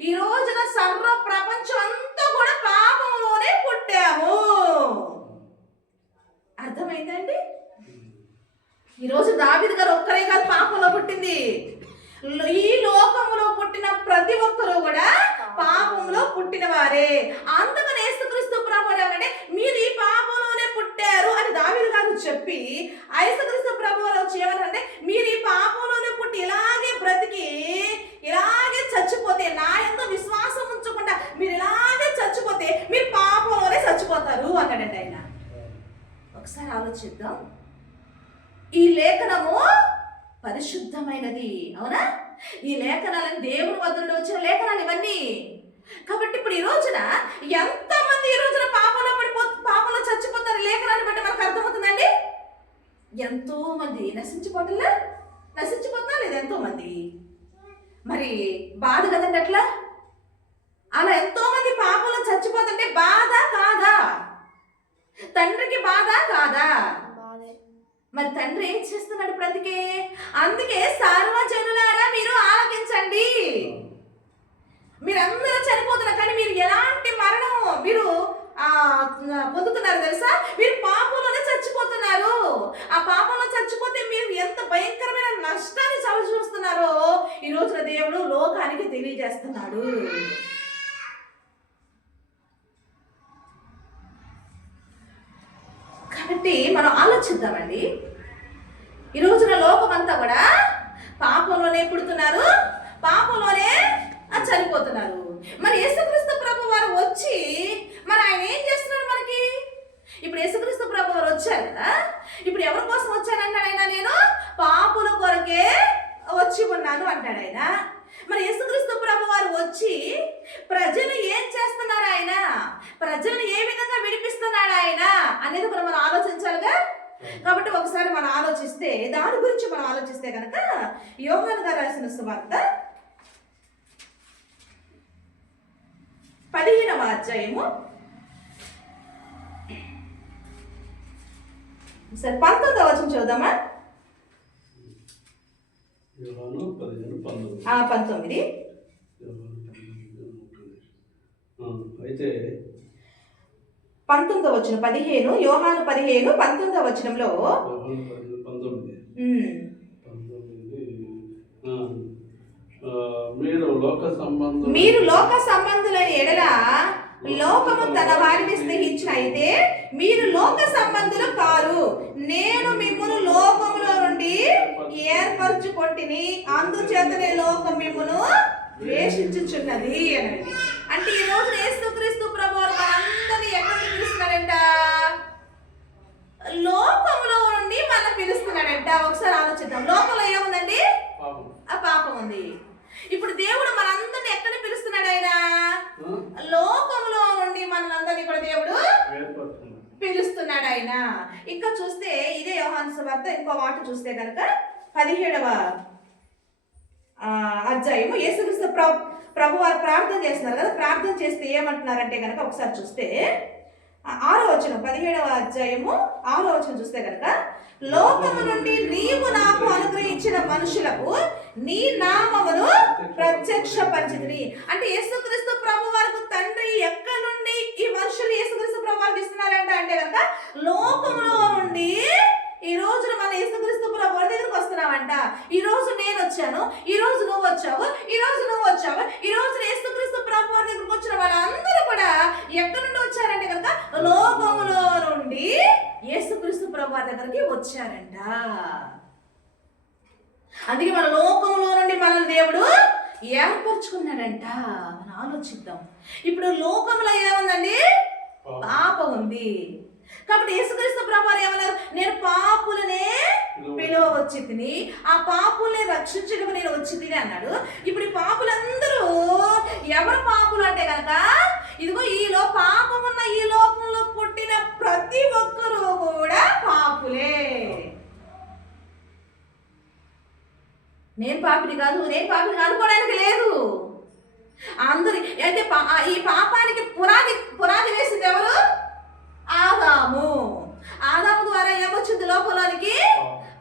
ఈ రోజున సర్వ ప్రపంచం అంతా కూడా పాపంలోనే పుట్టాము. అర్థమైందండి? ఈరోజు దావీదు గారు ఒక్కరే కాదు పాపంలో పుట్టింది. ఈ లోకంలో పుట్టిన ప్రతి ఒక్కరూ కూడా పాపంలో పుట్టిన వారే. అందుకని యేసుక్రీస్తు ప్రభువు అంటే మీరు ఈ పాపంలోనే పుట్టారు అని దావీదు గారు చెప్పి యేసుక్రీస్తు ప్రభువు వచ్చి ఏమనంటే మీరు ఈ పాపంలోనే పుట్టి ఇలాగే బ్రతికి ఇలాగే చచ్చిపోతే నా యందు విశ్వాసం ఉంచకుండా మీరు ఇలాగే చచ్చిపోతే మీరు పాపంలోనే చచ్చిపోతారు అన్నాడండి ఆయన. ఒకసారి ఆలోచిద్దాం. ఈ లేఖనము పరిశుద్ధమైనది, అవునా? ఈ లేఖనాలను దేవుని వద్ద నుండి వచ్చిన లేఖనాలు ఇవన్నీ. కాబట్టి ఇప్పుడు ఈ రోజున ఎంతమంది ఈ రోజున పాపంలో చచ్చిపోతారు లేఖనాన్ని బట్టి మనకు అర్థమవుతుందండి. ఎంతో మంది నశించిపోతున్నారు లేదా? ఎంతో మంది. మరి బాధ కదండి అట్లా. అలా ఎంతో మంది పాపంలో చచ్చిపోతుంటే బాధ కాదా? తండ్రికి బాధ కాదా? మరి తండ్రి ఏం చేస్తున్నాడు బ్రతికే? అందుకే సర్వజనులారా మీరు ఆలకించండి. మీరందరూ చనిపోతున్నారు, కానీ మీరు ఎలాంటి మరణం మీరు పొందుతున్నారు తెలుసా? మీరు పాపంలోనే చచ్చిపోతున్నారు. ఆ పాపంలో చచ్చిపోతే మీరు ఎంత భయంకరమైన నష్టాన్ని చవిచూస్తున్నారో ఈ రోజున దేవుడు లోకానికి తెలియజేస్తున్నాడు. బట్టి మనం ఆలోచిద్దామండి. ఈ రోజున లోకం అంతా కూడా పాపంలోనే పుడుతున్నారు, పాపంలోనే చనిపోతున్నారు. మరి యేసుక్రీస్తు ప్రభు వారు వచ్చి మరి ఆయన ఏం చేస్తున్నారు మనకి? ఇప్పుడు యేసుక్రీస్తు ప్రభు వారు వచ్చారు కదా, ఇప్పుడు ఎవరి కోసం వచ్చానంటాడు ఆయన? నేను పాపుల కొరకే వచ్చి ఉన్నాను అంటాడు ఆయన. మరి యేసుక్రీస్తు ప్రభు వారు వచ్చి ప్రజలు ఏం చేస్తున్నారు, ఆయన ప్రజలను ఏ విధంగా విడిపిస్తున్నాడు ఆయన అనేది మనం ఆలోచించాలిగా. కాబట్టి ఒకసారి మనం ఆలోచిస్తే, దాని గురించి మనం ఆలోచిస్తే కనుక యోహాను గారు రాసిన సువార్త 15వ అధ్యాయము 19వ వచనం చదువుదామా? 19. అయితే 19వ వచనం 15, యోహాను 15, 19వ వచనంలో 19 మీరు లోక సంబంధులైన ఎడల లోకము తన వారిని స్నేహించిన అయితే మీరు లోక సంబంధులు కారు, నేను మిమ్మును లోకములో నుండి ఏర్పరచుకొంటిని, అందుచేతనే లోకం మిమ్మును ద్వేషించుచున్నది అనేది. అంటే ఈ రోజు యేసుక్రీస్తు ప్రభువు మనందరినీ ఎక్కడికి పిలుస్తున్నాడంట? లోకములో నుండి మనం పిలుస్తున్నాడంట. ఒకసారి ఆలోచిద్దాం. లోకంలో ఏముందండి? ఆ పాపం ఉంది. ఇప్పుడు దేవుడు మనందరినీ ఎక్కడ పిలుస్తున్నాడు? ఆయన లోకంలో నుండి మనందరినీ కూడా దేవుడు పిలుస్తున్నాడు ఆయన. ఇంకా చూస్తే ఇదే యోహాను సువార్త ఇంకో మాట చూస్తే కనుక 17వ అధ్యాయము యేసుక్రీస్తు ప్రభు వారు ప్రార్థన చేస్తున్నారు కదా. ప్రార్థన చేస్తే ఏమంటున్నారంటే కనుక ఒకసారి చూస్తే 6వ వచనం, 17వ అధ్యాయము 6వ వచనం చూస్తే కనుక, లోకము నుండి నీవు నాకు అనుగ్రహించిన మనుషులకు నీ నామమును ప్రత్యక్షపరిచితిని. అంటే యేసుక్రీస్తు ప్రభు వారికి తండ్రి ఎక్కడి నుండి ఈ మనుషులు యేసుక్రీస్తు ప్రభు వారికి ఇస్తున్నారంట అంటే కనుక లోకములో నుండి. ఈ రోజున మన యేసుక్రీస్తు ప్రభు వారి దగ్గరికి వస్తున్నామంట. ఈ రోజు నేను వచ్చాను, ఈ రోజు నువ్వు వచ్చావు, ఈ రోజు నువ్వు వచ్చావు. ఈ రోజు యేసుక్రీస్తు ప్రభు వారి దగ్గరికి వచ్చిన వాళ్ళందరూ కూడా ఎక్కడి నుండి వచ్చారంటే కనుక లోకములో నుండి యేసుక్రీస్తు ప్రభు వారి దగ్గరికి వచ్చారంట. అందుకే మన లోకంలో నుండి మనల్ని దేవుడు ఏర్పరచుకున్నాడంట. మనం ఆలోచిద్దాం. ఇప్పుడు లోకంలో ఏముందండి? పాపం ఉంది. కాబట్టి యేసుక్రీస్తు ప్రభువారు ఏమన్నారు? నేను పాపులనే పిలువ వచ్చి తిని, ఆ పాపుల్ని రక్షించడం నేను వచ్చి తిని అన్నాడు. ఇప్పుడు ఈ పాపులందరూ ఎవరు పాపులు అంటే కనుక, ఇదిగో ఈలో పాపం ఉన్న ఈ లోకంలో పుట్టిన ప్రతి ఒక్కరూ కూడా పాపులే. నేను పాపిని కాదు, నేను పాపిని అనుకోవడానికి లేదు. అందరు అయితే ఈ పాపానికి పునాది వేసింది ఎవరు? ఆదాము. ఆదాము ద్వారా ఏమొచ్చింది లోకంలోనికి?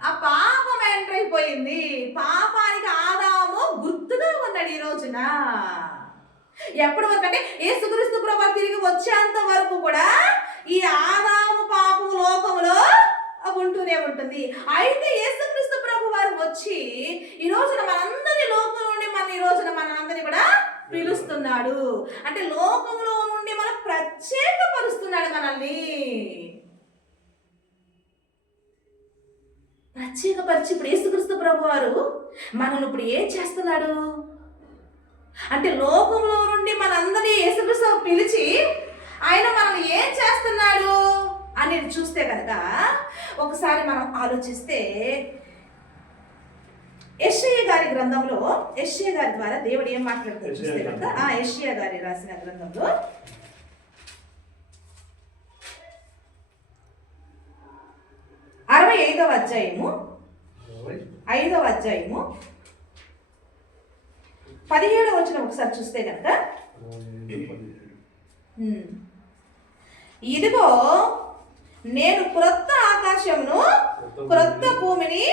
ఆ పాపం ఎంటర్ అయిపోయింది. పాపానికి ఆదాము గుర్తుగా ఉన్నాడు ఈ రోజున. ఎప్పటి వరకు అంటే యేసుక్రీస్తు ప్రభువు తిరిగి వచ్చేంత వరకు కూడా ఈ ఆదాము పాపం లోకములో ఉంటూనే ఉంటుంది. అయితే యేసుక్రీస్తు ప్రభు వారు వచ్చి ఈ రోజున మనందరి లోకం నుండి ఈ రోజున మనందరినీ కూడా పిలుస్తున్నాడు. అంటే లోకంలో నుండి మనం ప్రత్యేకపరుస్తున్నాడు మనల్ని. ప్రత్యేకపరిచి ఇప్పుడు యేసుక్రీస్తు ప్రభు వారు మనల్ని ఇప్పుడు ఏం చేస్తున్నాడు అంటే, లోకంలో నుండి మనందరినీ యేసుక్రీస్తు పిలిచి ఆయన మనల్ని ఏం చేస్తున్నాడు అనేది చూస్తే కనుక ఒకసారి మనం ఆలోచిస్తే, యెషయా గారి గ్రంథంలో, యెషయా గారి ద్వారా దేవుడు ఏం మాట్లాడుతాడు చూస్తే కనుక, యెషయా గారి రాసిన గ్రంథంలో 65వ అధ్యాయము 5వ అధ్యాయము 17వ వచనం ఒకసారి చూస్తే కనుక, ఇదిగో నేను క్రొత్త ఆకాశమును క్రొత్త భూమిని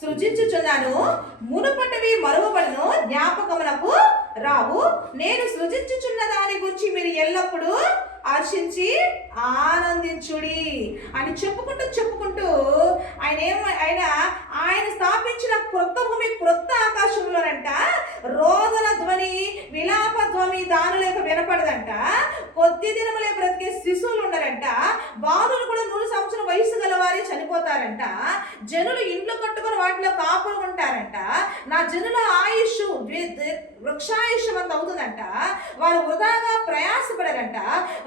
సృజించుచున్నాను, మునుపటివి మరువబడును, జ్ఞాపకమునకు రావు. నేను సృజించుచున్న దాని గురించి మీరు ఎల్లప్పుడూ హర్షించి ఆనందించుడి అని చెప్పుకుంటూ ఆయన స్థాపించిన క్రొత్త భూమి క్రొత్త ఆకాశంలోనంట రోదన ధ్వని విలాప ధ్వని దానిలో వినపడదంట. కొద్ది దినములే బ్రతికే శిశువులు ఉన్నారంట. చనిపోతారంట. బాలులు కూడా 100 సంవత్సరం వయసు గల వారే చనిపోతారంట. జనులు ఇంట్లో కట్టుకొని వాటిలో కాపులు ఉంటారంట. నా జనుల ఆయుష్ వృక్షాయుష్యం అంత అవుతుందంట. వారు వృధాగా ప్రయాసపడారంట.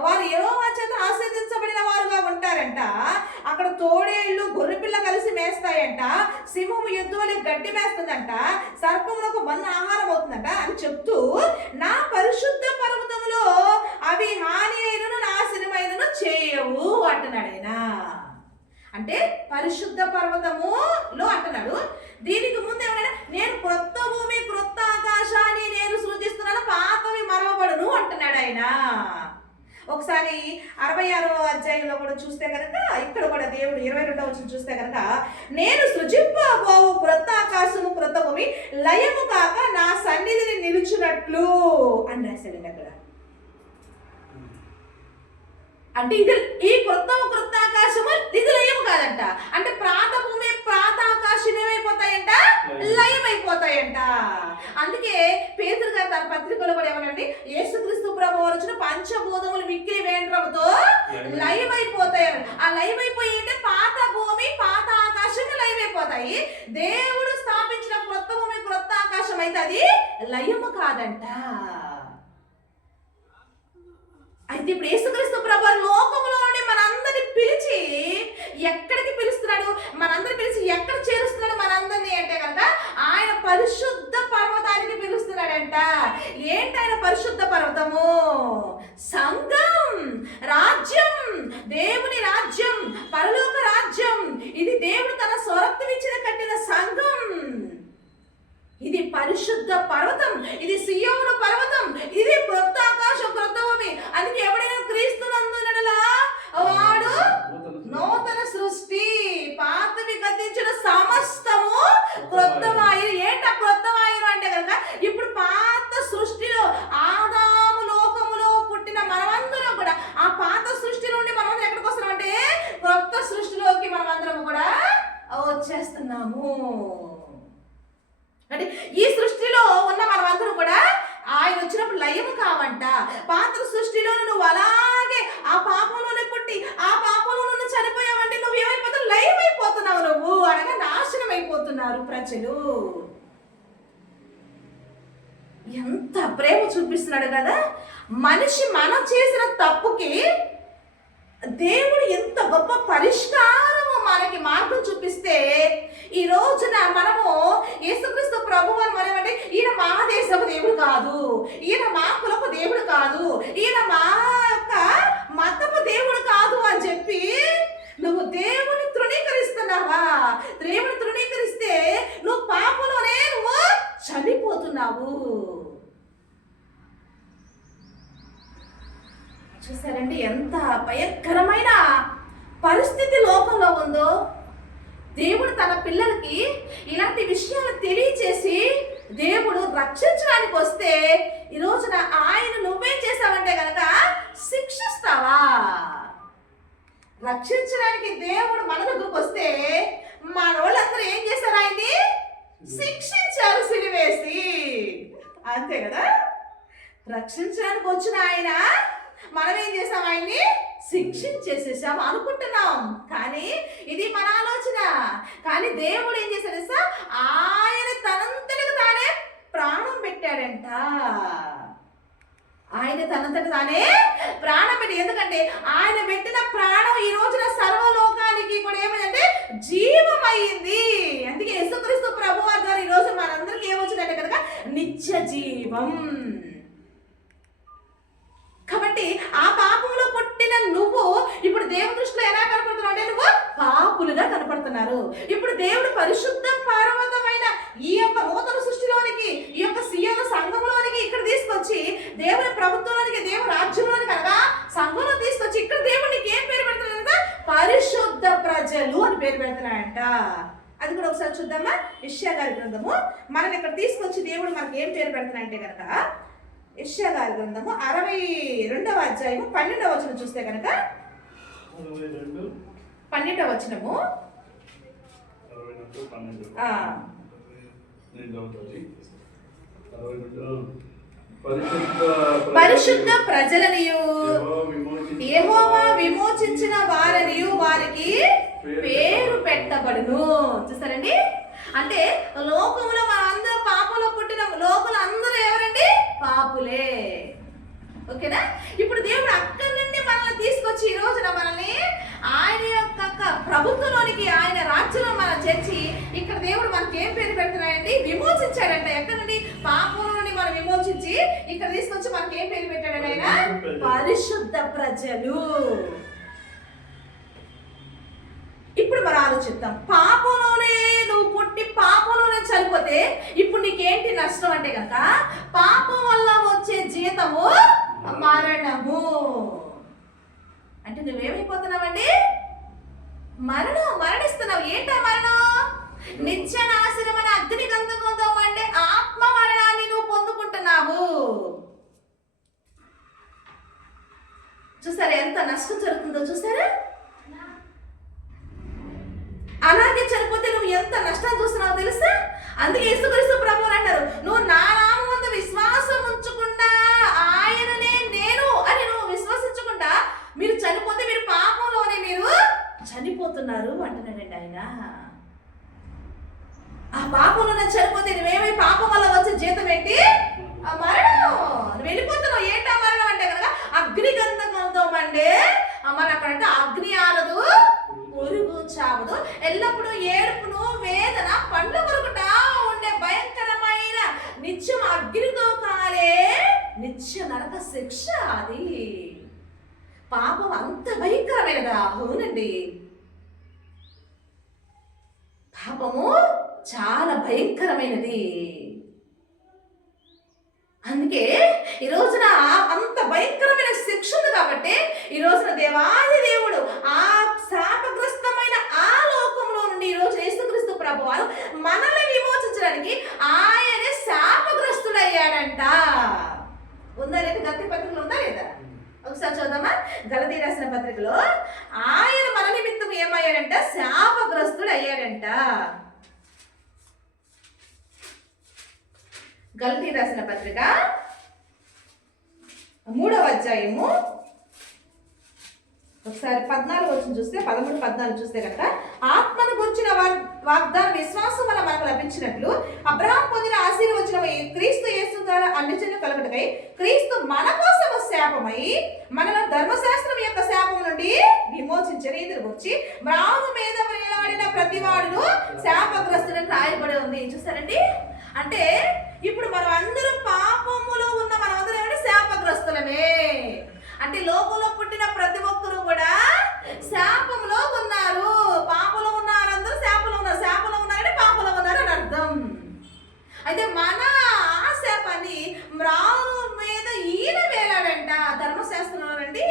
వారు యెహోవా చేత ఆశీర్వదించబడిన వారుగా ఉంటారంట. అక్కడ తోడేళ్ళు గొర్రెపిల్ల కలిసి మేస్తాయంట. సింహము ఎద్దు వలె గడ్డి మేస్తుందంట. సర్పములకు మన్న ఆహారం అవుతుందంట అని చెప్తూ, నా పరిశుద్ధ పర్వతములో అవి హాని అయినను నాశనమైనను చేయవు అంటున్నాడు ఆయన. అంటే పరిశుద్ధ పర్వతములో అంటున్నాడు. దీనికి ముందు ఏమన్నా, నేను క్రొత్త భూమి క్రొత్త ఆకాశాన్ని నేను సృజిస్తున్నాను, పాతవి మరవబడును అంటున్నాడు ఆయన. ఒకసారి 66వ అధ్యాయంలో కూడా చూస్తే కనుక, ఇక్కడ కూడా దేవుడు 22వ వచనం చూస్తే కనుక, నేను సృజింపబోవు క్రొత్త ఆకాశము క్రొత్త భూమి లయము కాక నా సన్నిధిని నిలుచున్నట్లు అని రాశాడండి అక్కడ. అంటే ఇది ఈ క్రొత్త ఆకాశము ఇది లయం కాదంట. అంటే ప్రాత భూమి ప్రాత ఆకాశం ఏమైపోతాయంట, లయమైపోతాయంట. అందుకే పేతురు గారు తన పత్రికలో కూడా ఏమనండి, యేసుక్రీస్తు ప్రభువు వచ్చిన పంచభూతములు మిక్కిలి వేండ్రముతో లయమైపోతాయి. ఆ లయమైపోయి అంటే పాత భూమి పాత ఆకాశం లయమైపోతాయి. దేవుడు స్థాపించిన క్రొత్త భూమి క్రొత్త ఆకాశం అయితే అది లయము కాదంట. అయితే ఇప్పుడు యేసుక్రీస్తు ప్రభువు లోకములో నుండి మనందరినీ పిలిచి ఎక్కడికి పిలుస్తున్నాడు, మనందరిని పిలిచి ఎక్కడ చేరుస్తున్నాడు మనందరినీ అంటే కనుక ఆయన పరిశుద్ధ పర్వతానికి పిలుస్తున్నాడంట. ఏంటి ఆయన పరిశుద్ధ పర్వతము? సంఘం, రాజ్యం, దేవుని రాజ్యం, పరలోక రాజ్యం. ఇది దేవుడు తన స్వరక్తమిచ్చిన కట్టిన సంఘం. ఇది పరిశుద్ధ పర్వతం, ఇది సియోను పర్వతం, ఇది క్రొత్త ఆకాశం క్రొత్త భూమి. అందుకే ఎవడైనా క్రీస్తునందునడలా వాడు నూతన సృష్టి, పాతవి గతించిన సమస్తము క్రొత్తవాయు. ఏంట క్రొత్తవాయు అంటే కనుక ఇప్పుడు పాత సృష్టిలో ఆదాము లోకములో పుట్టిన మనమందరం కూడా ఆ పాత సృష్టి నుండి మనమందరం ఎక్కడికి వస్తున్నాం అంటే క్రొత్త సృష్టిలోకి మనమందరం కూడా వచ్చేస్తున్నాము. అంటే ఈ సృష్టిలో ఉన్న మనమందరూ కూడా ఆయన వచ్చినప్పుడు లయము కావంట. పాత సృష్టిలో నువ్వు అలాగే ఆ పాపంలోనే పుట్టి ఆ పాపంలో నువ్వు చనిపోయావంటే నువ్వు ఏమైపోతావు, లయమైపోతున్నావు. నువ్వు అనగా నాశనం అయిపోతున్నారు ప్రజలు. ఎంత ప్రేమ చూపిస్తున్నాడు కదా మనిషి. మనం చేసిన తప్పుకి దేవుడు ఎంత గొప్ప పరిష్కారము మనకి మార్గం చూపిస్తే, ఈ రోజున మనము యేసుక్రీస్తు ప్రభువు మనమంటే ఈయన మా దేశపు దేవుడు కాదు, ఈయన మా కులపు దేవుడు కాదు, ఈయన మా యొక్క మతపు దేవుడు కాదు అని చెప్పి నువ్వు దేవుని తృణీకరిస్తున్నావా? దేవుని తృణీకరిస్తే నువ్వు పాపంలోనే నువ్వు చనిపోతున్నావు. చూసారండి ఎంత భయంకరమైన పరిస్థితి లోకంలో ఉందో. దేవుడు తన పిల్లలకి ఇలాంటి విషయాలు తెలియచేసి దేవుడు రక్షించడానికి వస్తే ఈ రోజున ఆయన నువ్వేం చేస్తావంటే కనుక శిక్షిస్తావా? రక్షించడానికి దేవుడు మన దగ్గరకు వస్తే మన వాళ్ళందరూ ఏం చేశారు? ఆయన్ని శిక్షించారు సిలువేసి. అంతే కదా, రక్షించడానికి వచ్చిన ఆయన మనం ఏం చేసాం? ఆయన్ని శిక్షించేసేసాం అనుకుంటున్నాం. కానీ ఇది మన ఆలోచన. కానీ దేవుడు ఏం చేశాడు తెలుసా? ఆయన తనంతటికి తానే ప్రాణం పెట్టాడంట. ఆయన తనంతటి తానే ప్రాణం పెట్టి, ఎందుకంటే ఆయన పెట్టిన ప్రాణం ఈ రోజున సర్వలోకానికి కూడా ఏమైందంటే జీవమైంది. అందుకే యేసుక్రీస్తు ప్రభువారి ద్వారా ఈ రోజు మనందరికీ ఏమొచ్చిందంటే కనుక నిత్య జీవం. కాబట్టి ఆ పాపంలో పుట్టిన నువ్వు ఇప్పుడు దేవుని దృష్టిలో ఎలా కనపడుతున్నావు అంటే నువ్వు పాపులుగా కనపడుతున్నారు. ఇప్పుడు దేవుడు పరిశుద్ధ పర్వతమైన ఈ యొక్క నూతన సృష్టిలోనికి, ఈ యొక్క సియోను సంఘంలోనికి ఇక్కడ తీసుకొచ్చి దేవుని ప్రభుత్వంలోనికి, దేవుని రాజ్యంలోనికి అనగా సంఘంలో తీసుకొచ్చి ఇక్కడ దేవుడికి ఏం పేరు పెడుతున్నాడంట? పరిశుద్ధ ప్రజలు అని పేరు పెడుతున్నాడంట. అది కూడా ఒకసారి చూద్దామా? యెషయా గారి గ్రంథము. మనల్ని ఇక్కడ తీసుకొచ్చి దేవుడు మనకి ఏం పేరు పెడుతున్నాడంటే కనుక యెషయా గారి గ్రంథము 62వ అధ్యాయము 12వ వచనం చూస్తే కనుక 12వ వచనము పరిశుద్ధ ప్రజలనియు యెహోవా విమోచించిన వారనియు వారికి పేరు పెట్టబడును. చూసారండి, అంటే లోకంలో మన అందరూ పాపంలో పుట్టిన లోపల అందరూ ఎవరండి? పాపులే. ఓకేనా? ఇప్పుడు దేవుడు అక్కడి నుండి మనల్ని తీసుకొచ్చి ఈ రోజున మనల్ని ఆయన యొక్క ప్రభుత్వంలోనికి, ఆయన రాజ్యంలో మనం చేర్చి ఇక్కడ దేవుడు మనకి ఏం పేరు పెడుతున్నాడండి? విమోచించాడంట. ఎక్కడి నుండి? పాపంలో నుండి మనం విమోచించి ఇక్కడ తీసుకొచ్చి మనకి ఏం పేరు పెట్టాడండి? ఆయన పరిశుద్ధ ప్రజలు. ఇప్పుడు మనం ఆలోచిద్దాం. పాపంలోనే నువ్వు పుట్టి పాపంలోనే చనిపోతే ఇప్పుడు నీకేంటి నష్టం అంటే కనుక పాపం వల్ల వచ్చే జీతము మరణము. అంటే నువ్వేమైపోతున్నావండి? మరణిస్తున్నావు. ఏంటా మరణం? నిత్య నాశనమైన అగ్ని గంధకంతో మండే ఆత్మ మరణాన్ని నువ్వు పొందుకుంటున్నావు. చూసారా ఎంత నష్టం జరుగుతుందో? చూసారా? అలాగే చనిపోతే నువ్వు ఎంత నష్టాన్ని చూస్తున్నావు తెలుసా? అందుకే యేసుక్రీస్తు ప్రభువు అంటారు, నువ్వు నా నామమునందు విశ్వాసం ఉంచకుండా ఆయననే నేను అని నువ్వు విశ్వసించకుండా మీరు చనిపోతే మీరు పాపంలోనే మీరు చనిపోతున్నారు అంటున్నాడండి ఆయన. ఆ పాపంలోనే చనిపోతే నువ్వేమై పాపం వల్ల వచ్చే జీతం ఏంటి? ఆ మరణం. నువ్వు వెళ్ళిపోతున్నావు. ఏంటి ఆ మరణం అంటే కనుక అగ్ని గంధకంతో మండే మన అక్కడంటే అగ్ని ఆలదు, పురుగు చావదు, ఎల్లప్పుడూ ఏడుపును వేదన పండ్లు కొరుకుతా ఉండే భయంకరమైన నిత్యం అగ్నితో కాలే నిత్య నరక శిక్ష. అది పాపం అంత భయంకరమైనదా? అవునండి, పాపము చాలా భయంకరమైనది. అందుకే ఈ రోజున అంత భయంకరమైన శిక్ష ఉంది కాబట్టి ఈ రోజున దేవాది దేవుడు ఆ శాపగ్రస్తమైన ఆ లోకంలో నుండి ఈ రోజు యేసుక్రీస్తు ప్రభువారు మనల్ని విమోచించడానికి ఆయనే శాపగ్రస్తుడయ్యాడంట. ఉందా లేదా? గలతీ పత్రికలో ఉందా లేదా? ఒకసారి చూద్దామా. గలతీ రాసిన పత్రికలో ఆయన మన నిమిత్తం ఏమయ్యాడంట? శాపగ్రస్తుడు అయ్యాడంట. గలతీ రాసిన పత్రిక 3వ అధ్యాయము ఒకసారి 14 చూస్తే 13-14 చూస్తే కనుక ఆత్మను గురించిన వాగ్దాన విశ్వాసం వల్ల మనకు లభించినట్లు అబ్రహాం పొందిన ఆశీర్వచనం క్రీస్తు యేసు ద్వారా అన్ని జనులు కలుగుటకై క్రీస్తు మన కోసము శాపమై మనల్ని ధర్మశాస్త్రం యొక్క శాపం నుండి విమోచించని ఇందుకు వచ్చి మ్రాను మీద వేలాడిన ప్రతి వాడును శాపగ్రస్తులను రాయబడి ఉంది. చూస్తారండి, అంటే ఇప్పుడు మనం అందరం పాపములో ఉన్న మనమందరం ఏమంటే శాపగ్రస్తులమే. అంటే లోకంలో పుట్టిన ప్రతి ఒక్కరు కూడా శాపంలో ఉన్నారు. పాపంలో ఉన్నారు, అందరూ శాపంలో ఉన్నారు. శాపంలో ఉన్నారంటే పాపంలో ఉన్నారు అని అర్థం. అయితే మన ఆ శాపాన్ని మ్రాను మీద ఈయన వేలాడంట. ధర్మశాస్త్రంలో అండి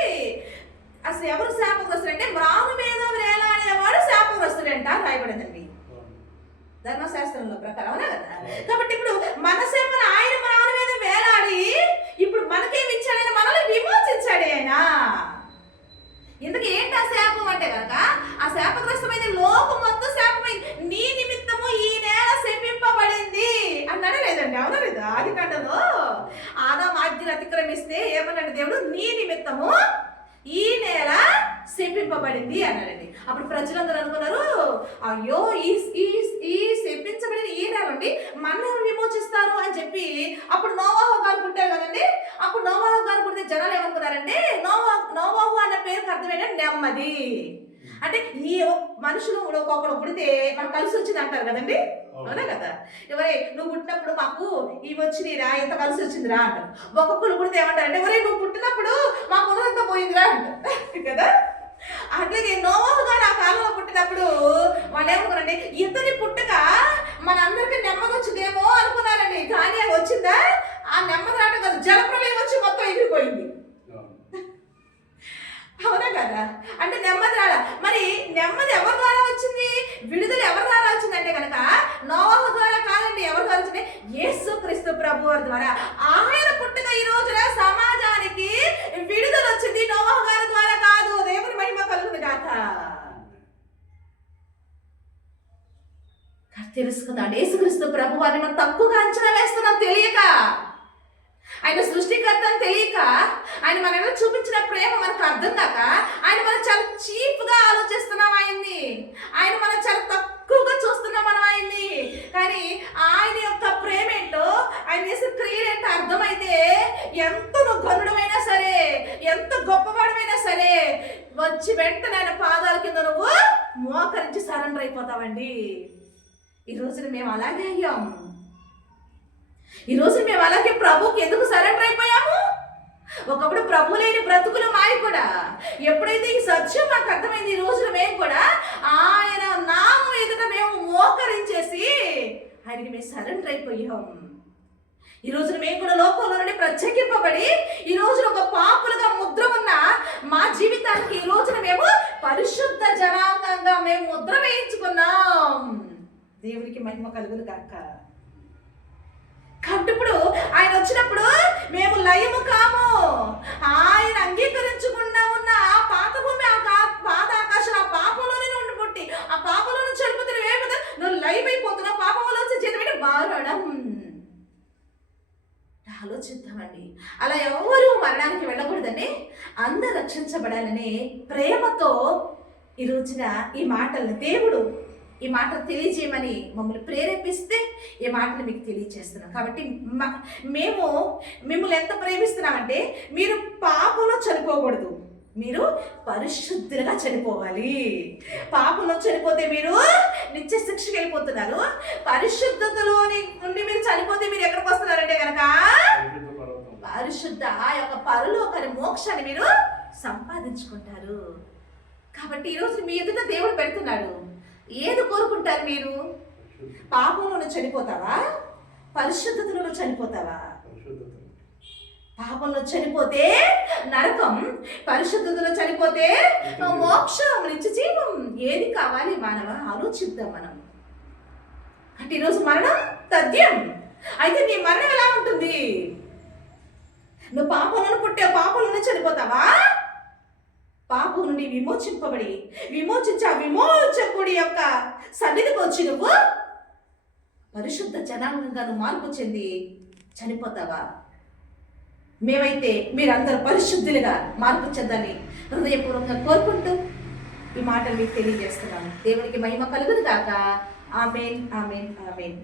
అసలు ఎవరు శాపగ్రస్తులు అంటే మ్రాను మీద వేలాడేవాడు శాపగ్రస్తుడంట రాయబడిందండి ధర్మశాస్త్రంలో ప్రకారం. అవునా కదా? కాబట్టి ఇప్పుడు మన శాపను ఆయన మ్రాను మీద వేలాడి ఇప్పుడు మనకేమి ఇచ్చాడైనా మనల్ని విమోచించాడు ఆయన. ఎందుకు ఏంటి ఆ శాపం అంటే కనుక ఆ శాపగ్రస్తమైన లోకం మొత్తం శాపమైంది. నీ నిమిత్తము ఈ నేల శపింపబడింది అన్నాడా లేదండి? అవునా లేదా? ఆదికాండంలో ఆదాము ఆజ్ఞను అతిక్రమిస్తే ఏమన్నాడు దేవుడు? నీ నిమిత్తము ఈ నేల శపింపబడింది అన్నాడండి. అప్పుడు ప్రజలందరూ అనుకున్నారు, అయ్యో ఈ శపించబడిన ఈ నేల నుండి మనల్ని విమోచిస్తారు అని చెప్పి అప్పుడు నోవాహు గారు పుట్టారు కదండి. అప్పుడు నోవాహు గారు పుట్టిన జనాలు ఏమనుకున్నారంటే నోవాహు అన్న పేరుకి అర్థమైన నెమ్మది. అంటే ఈ మనుషులు ఒక్కొక్కడు పుడితే మనకు కలిసి వచ్చింది అంటారు కదండి. అవునా కదా? ఎవరే నువ్వు పుట్టినప్పుడు మాకు ఇవి వచ్చినాయిరా, ఎంత కలిసి వచ్చిందిరా అంటారు. ఒక్కొక్కరు పుడితే ఏమంటారంటే ఎవరే నువ్వు పుట్టినప్పుడు మాకు ఉన్నదంతా పోయిందిరా అంటారు కదా. అట్లాగే నోవాహు గారు ఆ కాలంలో పుట్టినప్పుడు వాళ్ళు ఏమనుకున్నారంటే ఇతని పుట్టక మనందరికీ నెమ్మది వచ్చిందేమో అనుకున్నారండి. కానీ అది వచ్చిందా? ఆ నెమ్మది రావడం కాదు, జలప్రలయం వచ్చి మొత్తం ఎగిరిపోయింది. అవునా కదా? అంటే నెమ్మది రాల. మరి నెమ్మది ఎవరి ద్వారా వచ్చింది? విడుదల ఎవరి ద్వారా వచ్చిందంటే కనుక నోవాహు ద్వారా కాదండి. ఎవరి ద్వారా వచ్చింది? యేసుక్రీస్తు ప్రభువు ద్వారా. ఆయన పుట్టుక ఈ రోజున సమాజానికి విడుదల వచ్చింది, నోవాహు గారి ద్వారా కాదు. దేవుని మహిమ కలుగును గాక. తెలుసుకుందాం, యేసుక్రీస్తు ప్రభువు అని మనం తక్కువగా అంచనా వేస్తున్నాం తెలియక. ఆయన సృష్టికర్త అని తెలియక, ఆయన మన మీద చూపించిన ప్రేమ మనకు అర్థం కాక, ఆయన మనం చాలా చీప్గా ఆలోచిస్తున్నాం ఆయన్ని. ఆయన మనం చాలా తక్కువగా చూస్తున్నాం మనం ఆయన్ని. కానీ ఆయన యొక్క ప్రేమ ఏంటో, ఆయన చేసిన క్రియలు ఏంటో అర్థమైతే ఎంత నువ్వు గనుడమైనా సరే, ఎంత గొప్పవాడమైనా సరే, వచ్చి వెంటనే ఆయన పాదాల కింద నువ్వు మోకరించి సరెండర్ అయిపోతావండి. ఈ రోజున మేము అలాగే అయ్యాం. ఈ రోజు మేము అలాగే ప్రభుకి ఎందుకు సరెండర్ అయిపోయాము? ఒకప్పుడు ప్రభు లేని బ్రతుకులు మావి కూడా. ఎప్పుడైతే ఈ సత్యం మాకు అర్థమైంది, ఈ రోజున మేము కూడా ఆయన నామం ఎదుట మేము మోకరించేసి ఆయనకి మేము సరెండర్ అయిపోయాం. ఈ రోజున మేము కూడా లోకంలో నుండి ప్రత్యేకింపబడి, ఈ రోజున ఒక పాపులుగా ముద్ర ఉన్న మా జీవితానికి ఈ రోజున మేము పరిశుద్ధ జనాంగంగా మేము ముద్ర వేయించుకున్నాం. దేవునికి మహిమ కలుగును గాక. కాబట్టి ఇప్పుడు ఆయన వచ్చినప్పుడు మేము లయము కాము. ఆయన అంగీకరించకుండా ఉన్న ఆ పాత భూమి, ఆ పాత ఆకాశం, ఆ పాపంలోనే ఉండి పుట్టి ఆ పాపంలో నుంచి వెళ్ళిపోతే నువ్వేమో నువ్వు లైవ్ అయిపోతున్నావు. పాపంలోంచి జీవితం మారడం ఆలోచిద్దామండి. అలా ఎవరు మరణానికి వెళ్ళకూడదని, అందరూ రక్షించబడాలని ప్రేమతో ఈ రోజున ఈ మాటలను దేవుడు ఈ మాట తెలియజేయమని మమ్మల్ని ప్రేరేపిస్తే ఈ మాటలు మీకు తెలియజేస్తున్నాం. కాబట్టి మేము మిమ్మల్ని ఎంత ప్రేమిస్తున్నామంటే, మీరు పాపంలో చనిపోకూడదు, మీరు పరిశుద్ధులుగా చనిపోవాలి. పాపంలో చనిపోతే మీరు నిత్య శిక్షకి వెళ్ళిపోతున్నారు. పరిశుద్ధతలోని నుండి మీరు చనిపోతే మీరు ఎక్కడికి వస్తున్నారంటే కనుక పరిశుద్ధ ఆ యొక్క పరలోకాన్ని, మోక్షాన్ని మీరు సంపాదించుకుంటారు. కాబట్టి ఈరోజు మీ ఎదుట దేవుడు పెడుతున్నాడు. ఏది కోరుకుంటారు మీరు? పాపంలో చనిపోతావా, పరిశుద్ధతలో చనిపోతావా? పాపంలో చనిపోతే నరకం, పరిశుద్ధతలో చనిపోతే మోక్షం, నిత్య జీవం. ఏది కావాలి మానవ? ఆలోచిద్దాం మనం. అంటే ఈరోజు మరణం తథ్యం. అయితే నీ మరణం ఎలా ఉంటుంది? నువ్వు పాపంలో పుట్టే, పాపంలోనే చనిపోతావా? పాపం నుండి విమోచింపబడి, విమోచించే ఆ విమోచకుడి యొక్క సన్నిధికి వచ్చి నువ్వు పరిశుద్ధ జనాంగంగా నువ్వు మార్పు చెంది చనిపోతావా? మేమైతే మీరందరూ పరిశుద్ధులుగా మార్పు చెందని హృదయపూర్వకంగా కోరుకుంటూ ఈ మాటలు మీకు తెలియజేస్తున్నాను. దేవునికి మహిమ కలుగును గాక. ఆమేన్, ఆమేన్, ఆమేన్.